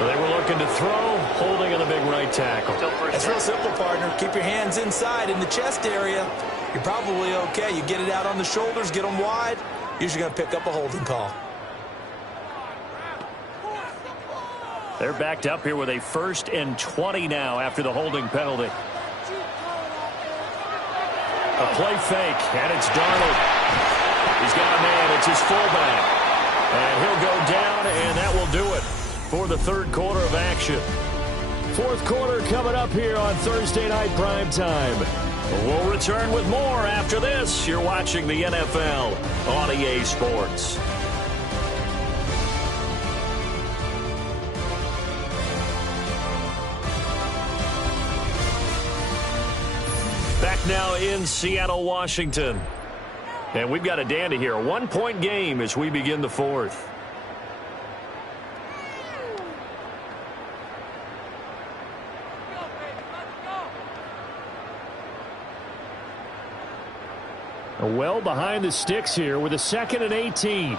They were looking to throw, holding on the big right tackle. It's real simple, partner. Keep your hands inside in the chest area. You're probably okay. You get it out on the shoulders, get them wide. Usually going to pick up a holding call. They're backed up here with a 1st and 20 now after the holding penalty. A play fake, and it's Darnold. He's got a man. It's his fullback. And he'll go down, and that will do it for the third quarter of action. Fourth quarter coming up here on Thursday Night Prime Time. We'll return with more after this. You're watching the NFL on EA Sports. Back now in Seattle, Washington. And we've got a dandy here. A 1-point game as we begin the fourth. Well behind the sticks here with a 2nd and 18.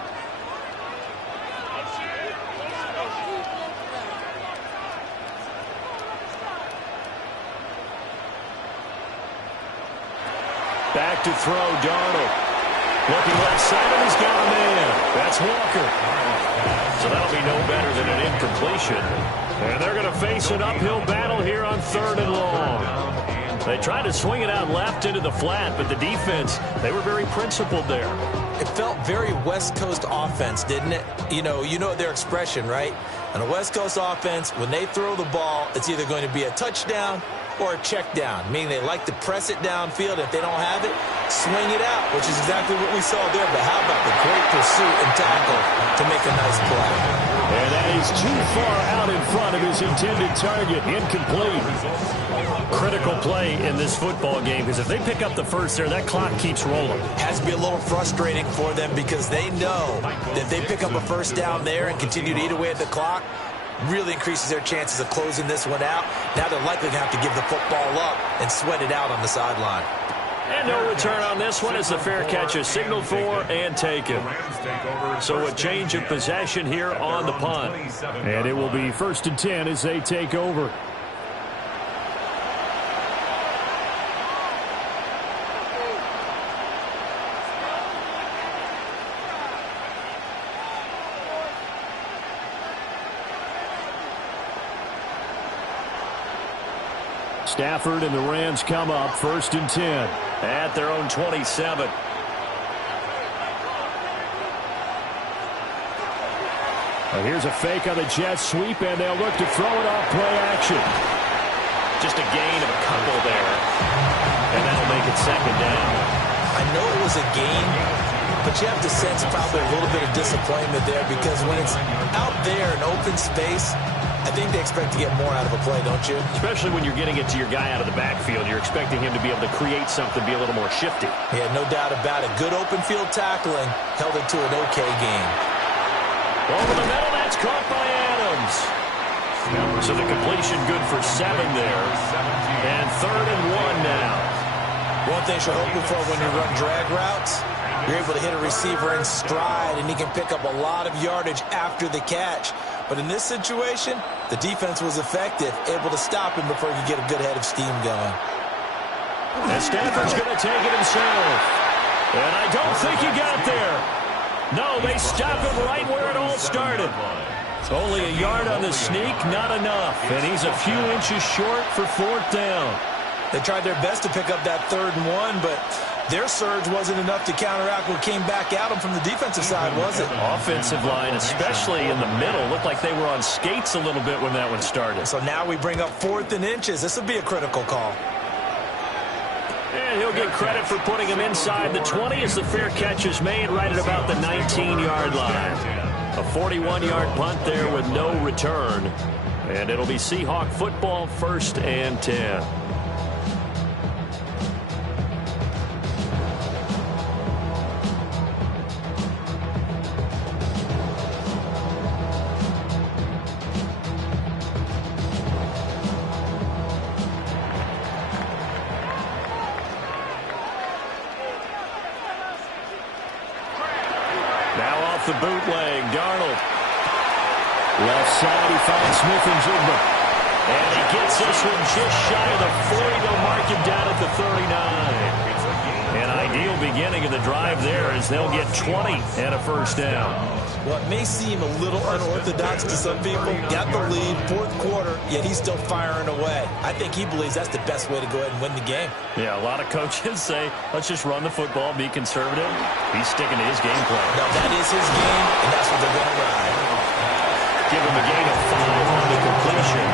Back to throw, Darnold. Looking left side, and he's got a man. That's Walker. So that'll be no better than an incompletion. And they're going to face an uphill battle here on 3rd and long. They tried to swing it out left into the flat, but the defense, they were very principled there. It felt very West Coast offense, didn't it? You know their expression, right? On a West Coast offense, when they throw the ball, it's either going to be a touchdown or a check down, meaning they like to press it downfield. If they don't have it, swing it out, which is exactly what we saw there. But how about the great pursuit and tackle to make a nice play? And that is too far out in front of his intended target. Incomplete. Critical play in this football game, because if they pick up the first there, that clock keeps rolling. Has to be a little frustrating for them, because they know that if they pick up a first down there and continue to eat away at the clock, really increases their chances of closing this one out. Now they're likely to have to give the football up and sweat it out on the sideline. And no return on this one as the fair catch is signaled for and taken. So a change of possession here on the punt. And it will be 1st and 10 as they take over. Stafford and the Rams come up 1st and 10 at their own 27. Well, here's a fake on the Jets sweep, and they'll look to throw it off play action. Just a gain of a couple there, and that'll make it 2nd down. I know it was a gain, but you have to sense probably a little bit of disappointment there, because when it's out there in open space, I think they expect to get more out of a play, don't you? Especially when you're getting it to your guy out of the backfield. You're expecting him to be able to create something, be a little more shifty. Yeah, no doubt about it. Good open field tackling held it to an okay game. Over the middle, that's caught by Adams. So the completion good for 7 there. And 3rd and 1 now. One thing you're hoping for when you run drag routes, you're able to hit a receiver in stride, and he can pick up a lot of yardage after the catch. But in this situation, the defense was effective, able to stop him before he could get a good head of steam going. And Stafford's going to take it himself. And I don't think he got there. No, they stop him right where it all started. Only a yard on the sneak, not enough. And he's a few inches short for 4th down. They tried their best to pick up that 3rd and 1, but their surge wasn't enough to counteract what came back at them from the defensive side, was it? Offensive line, especially in the middle, looked like they were on skates a little bit when that one started. So now we bring up 4th and inches. This will be a critical call. And he'll get credit for putting him inside the 20 as the fair catch is made right at about the 19-yard line. A 41-yard punt there with no return. And it'll be Seahawk football 1st and 10. The bootleg, Darnold. Left side, he finds Smith and Jigba. And he gets this one just shy of the 40. They'll mark him down at the 39. An ideal beginning of the drive there as they'll get 20 and a 1st down. What may seem a little unorthodox to some people, got the lead, 4th quarter, yet he's still firing away. I think he believes that's the best way to go ahead and win the game. Yeah, a lot of coaches say, let's just run the football, be conservative. He's sticking to his game plan. No, that is his game, and that's what they're going to ride. Give him a gain of 5 on the completion,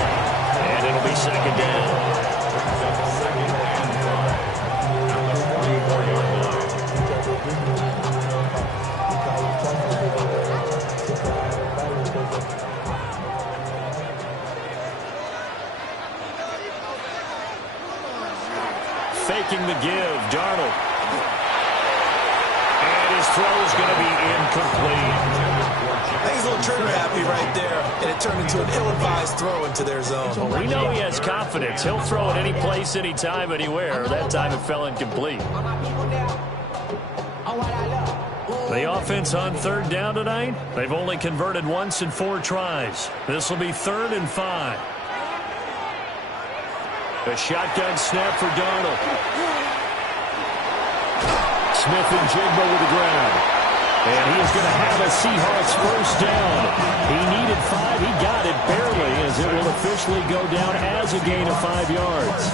and it'll be 2nd down. Faking the give, Darnold. And his throw is going to be incomplete. I think he's a little trigger happy right there, and it turned into an ill-advised throw into their zone. Well, we know he has confidence. He'll throw it any place, anytime, anywhere. That time it fell incomplete. The offense on 3rd down tonight, they've only converted once in 4 tries. This will be 3rd and 5. A shotgun snap for Darnold. Smith and Jigba with the grab. And he is going to have a Seahawks 1st down. He needed 5. He got it barely as it will officially go down as a gain of 5 yards.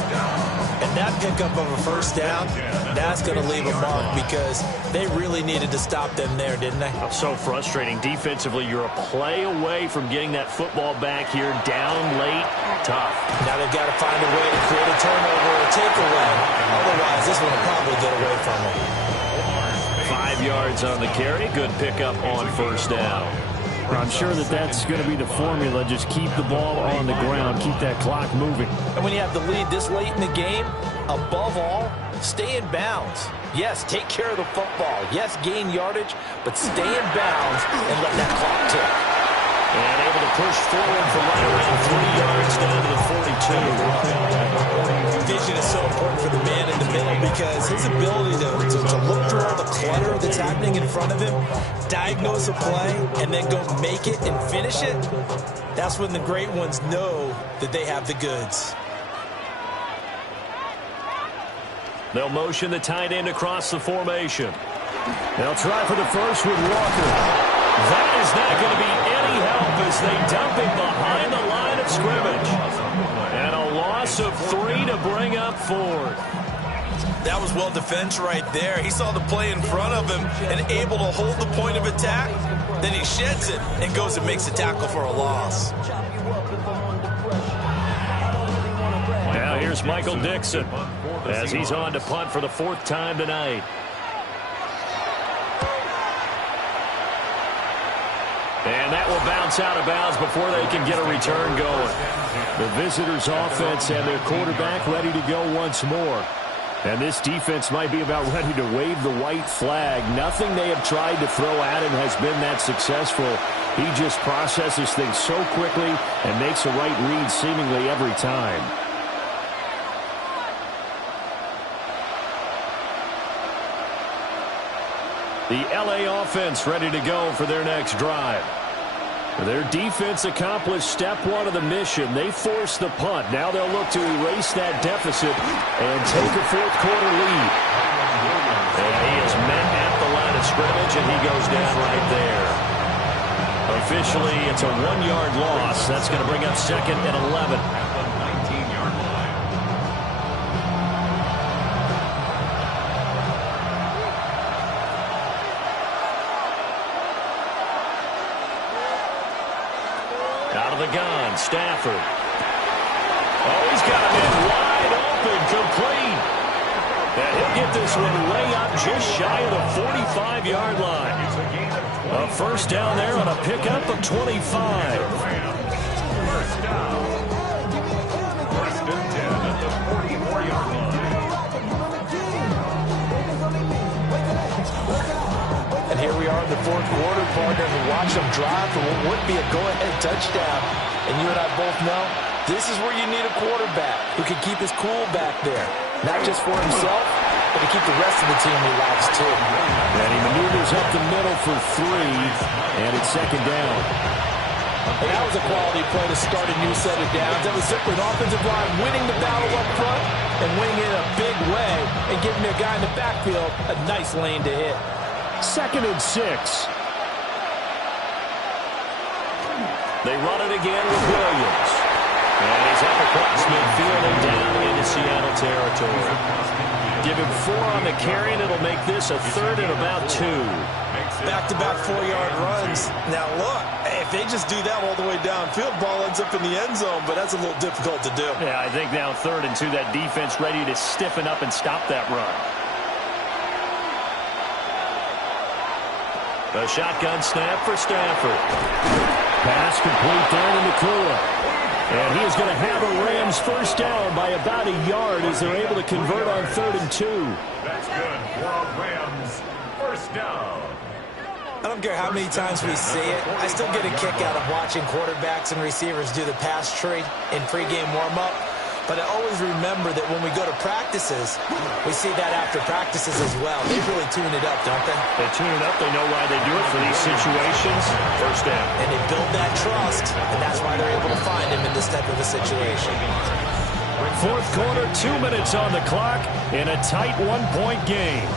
And that pickup of a 1st down, that's going to leave a mark because they really needed to stop them there, didn't they? So frustrating. Defensively, you're a play away from getting that football back here down late. Tough. Now they've got to find a way to create a turnover or a takeaway. Otherwise, this one will probably get away from them. 5 yards on the carry. Good pickup on 1st down. I'm sure that that's going to be the formula. Just keep the ball on the ground. Keep that clock moving. And when you have the lead this late in the game, above all, stay in bounds. Yes, take care of the football. Yes, gain yardage, but stay in bounds and let that clock tick. And able to push forward from right around 3 yards down to the 42. Vision is so important for the man in the middle because his ability to look through all the clutter that's happening in front of him, diagnose a play, and then go make it and finish it, that's when the great ones know that they have the goods. They'll motion the tight end across the formation. They'll try for the first with Walker. That is not going to be any help as they dump him behind the line of scrimmage. And a loss of 3 to bring up 4th. That was well defense right there. He saw the play in front of him and able to hold the point of attack. Then he sheds it and goes and makes a tackle for a loss. Now here's Michael Dixon as he's on to punt for the 4th time tonight. And that will bounce out of bounds before they can get a return going. The visitors' offense and their quarterback ready to go once more. And this defense might be about ready to wave the white flag. Nothing they have tried to throw at him has been that successful. He just processes things so quickly and makes a right read seemingly every time. The LA offense ready to go for their next drive. Their defense accomplished step 1 of the mission. They forced the punt. Now they'll look to erase that deficit and take a 4th quarter lead. And he is met at the line of scrimmage, and he goes down right there. Officially, it's a 1-yard loss. That's going to bring up 2nd and 11. Out of the gun, Stafford. Oh, he's got him in wide open, complete. And he'll get this one way up just shy of the 45-yard line. A first down there on a pickup of 25. First down. 1st and 10 at the 44-yard line. And here we are in the 4th quarter, partner, and watch them drive for what would be a go-ahead touchdown. And you and I both know this is where you need a quarterback who can keep his cool back there. Not just for himself, but to keep the rest of the team relaxed, too. And he maneuvers up the middle for 3, and it's 2nd down. And that was a quality play to start a new set of downs. That was simply an offensive line winning the battle up front and winning it in a big way and giving their guy in the backfield a nice lane to hit. 2nd and 6. They run it again with Williams. And he's up across midfield and down into Seattle territory. Give him 4 on the carry, and it'll make this a 3rd and about 2. Back-to-back 4-yard runs. Now, look, if they just do that all the way downfield, ball ends up in the end zone, but that's a little difficult to do. Yeah, I think now 3rd and 2, that defense ready to stiffen up and stop that run. A shotgun snap for Stafford. Pass complete down in the Kula. And he is going to have a Rams first down by about a yard as they're able to convert on 3rd and 2. That's good for a Rams first down. I don't care how many times we see it. I still get a kick out of watching quarterbacks and receivers do the pass tree in pregame warm-up. But I always remember that when we go to practices, we see that after practices as well. They really tune it up, don't they? They tune it up. They know why they do it for these situations. First down. And they build that trust, and that's why they're able to find him in this type of a situation. 4th quarter, 2 minutes on the clock in a tight 1-point game.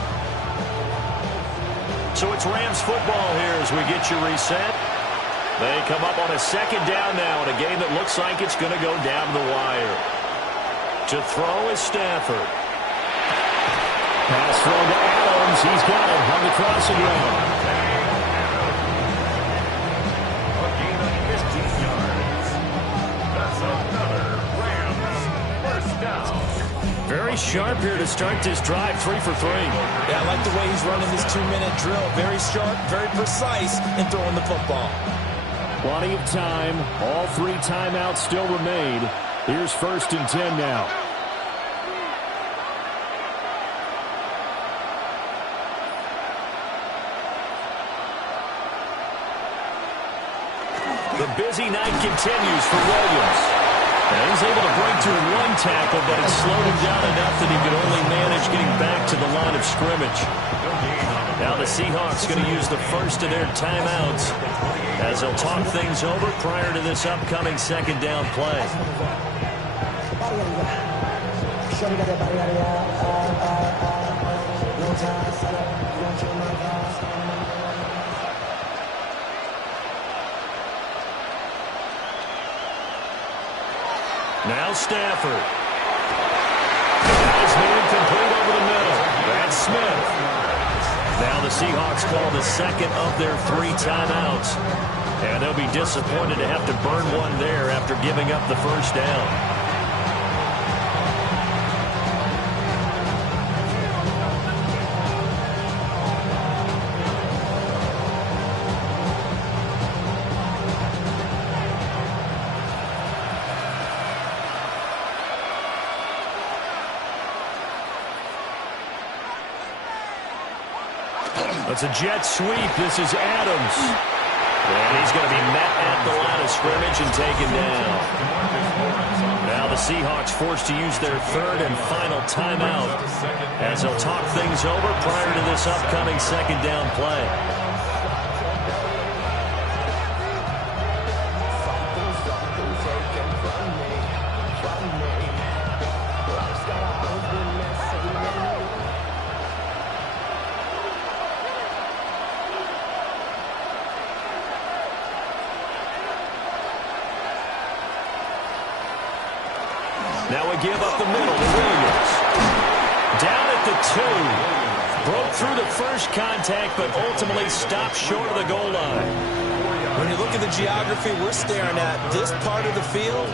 So it's Rams football here as we get you reset. They come up on a 2nd down now in a game that looks like it's going to go down the wire. To throw is Stafford. Pass throw to Adams. He's got it on the crossing route. A gain of 15 yards. That's another Rams first down. Very sharp here to start this drive, 3 for 3. Yeah, I like the way he's running this 2-minute drill. Very sharp, very precise in throwing the football. Plenty of time. All 3 timeouts still remain. Here's 1st and 10 now. The busy night continues for Williams. And he's able to break to 1 tackle, but it slowed him down enough that he could only manage getting back to the line of scrimmage. Now the Seahawks going to use the first of their timeouts as they'll talk things over prior to this upcoming 2nd down play. Now Stafford. me incomplete over the middle. That's Smith. Now the Seahawks call the second of their 3 timeouts. And they'll be disappointed to have to burn one there after giving up the first down. It's a jet sweep. This is Adams. And he's going to be met at the line of scrimmage and taken down. Now the Seahawks forced to use their 3rd and final timeout as they'll talk things over prior to this upcoming 2nd down play. Now we give up the middle to Williams. Down at the 2. Broke through the first contact, but ultimately stopped short of the goal line. When you look at the geography we're staring at, this part of the field,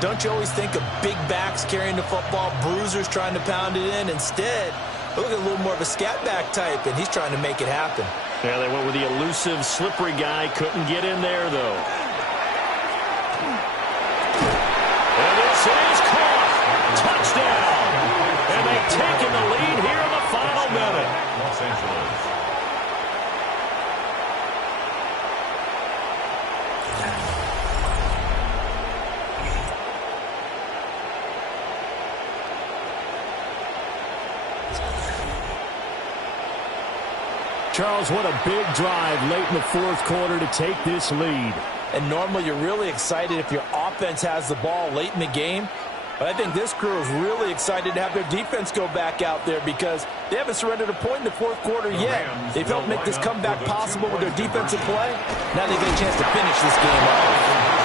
don't you always think of big backs carrying the football, bruisers trying to pound it in? Instead, look at a little more of a scat back type, and he's trying to make it happen. Yeah, they went with the elusive, slippery guy. Couldn't get in there, though. And this is caught. Touchdown! And they've taken the lead here in the final minute. Los Angeles. Charles, what a big drive late in the 4th quarter to take this lead. And normally you're really excited if your offense has the ball late in the game. But I think this crew is really excited to have their defense go back out there because they haven't surrendered a point in the 4th quarter yet. They've helped make this comeback possible with their defensive play. Now they get a chance to finish this game off.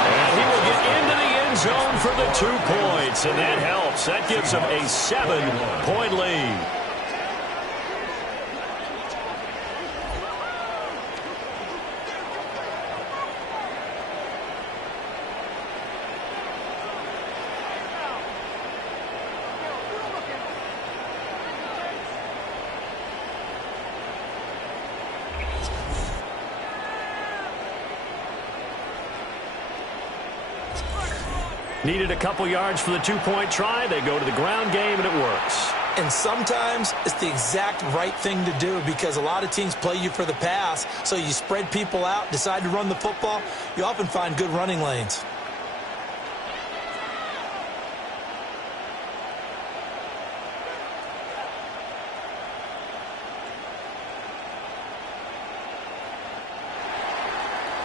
And he will get into the end zone for the 2 points, and that helps. That gives them a 7-point lead. Needed a couple yards for the 2-point try. They go to the ground game, and it works. And sometimes it's the exact right thing to do because a lot of teams play you for the pass, so you spread people out, decide to run the football. You often find good running lanes.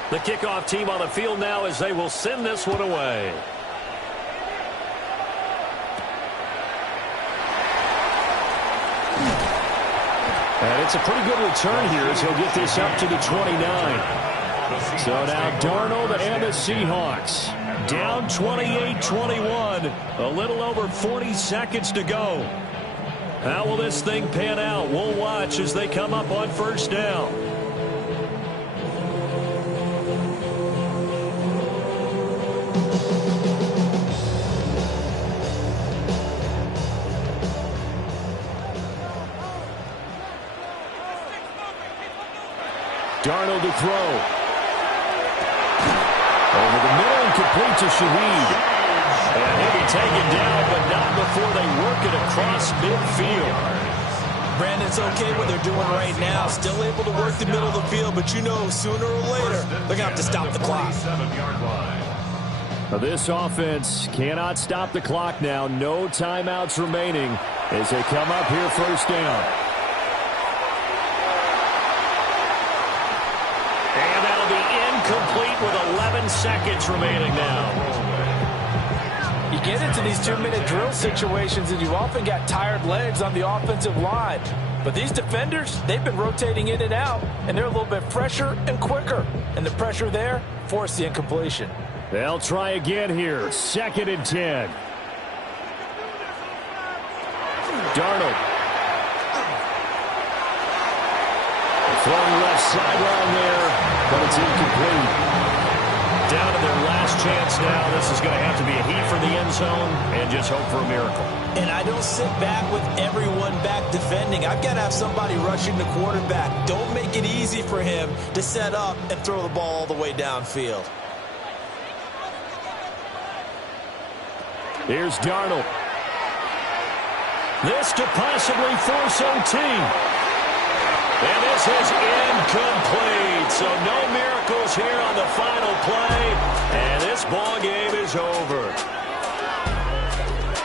The kickoff team on the field now as they will send this one away. And it's a pretty good return here as he'll get this up to the 29. So now Darnold and the Seahawks down 28-21. A little over 40 seconds to go. How will this thing pan out? We'll watch as they come up on 1st down. Darnold to throw. Over the middle and complete to Shaheed. And he'll be taken down, but not before they work it across midfield. Brandon, it's okay what they're doing right now. Still able to work the middle of the field, but you know sooner or later they're going to have to stop the clock. Now this offense cannot stop the clock now. No timeouts remaining as they come up here 1st down. Complete with 11 seconds remaining now. You get into these 2-minute drill situations and you often got tired legs on the offensive line. But these defenders, they've been rotating in and out, and they're a little bit fresher and quicker. And the pressure there forced the incompletion. They'll try again here. 2nd and 10. Darnold. Throwing left sideline there, but it's incomplete. Down to their last chance now. This is going to have to be a heat for the end zone and just hope for a miracle. And I don't sit back with everyone back defending. I've got to have somebody rushing the quarterback. Don't make it easy for him to set up and throw the ball all the way downfield. Here's Darnold. This to possibly force OT. And this is incomplete. So no miracles here on the final play. And this ball game is over.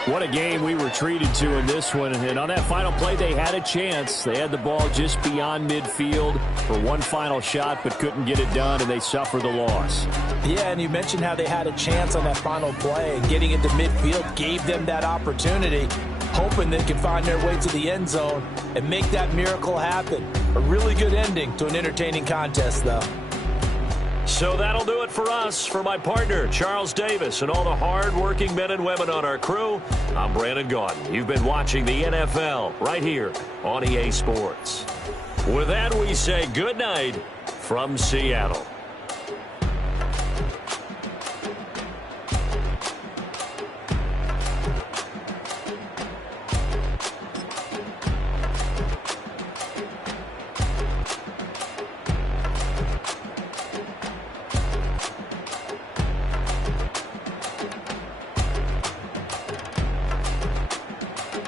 What a game we were treated to in this one. And on that final play, they had a chance. They had the ball just beyond midfield for one final shot, but couldn't get it done, and they suffered the loss. Yeah, and you mentioned how they had a chance on that final play, and getting into midfield gave them that opportunity, hoping they could find their way to the end zone and make that miracle happen. A really good ending to an entertaining contest, though. So that'll do it for us. For my partner, Charles Davis, and all the hard-working men and women on our crew, I'm Brandon Gaudin. You've been watching the NFL right here on EA Sports. With that, we say good night from Seattle.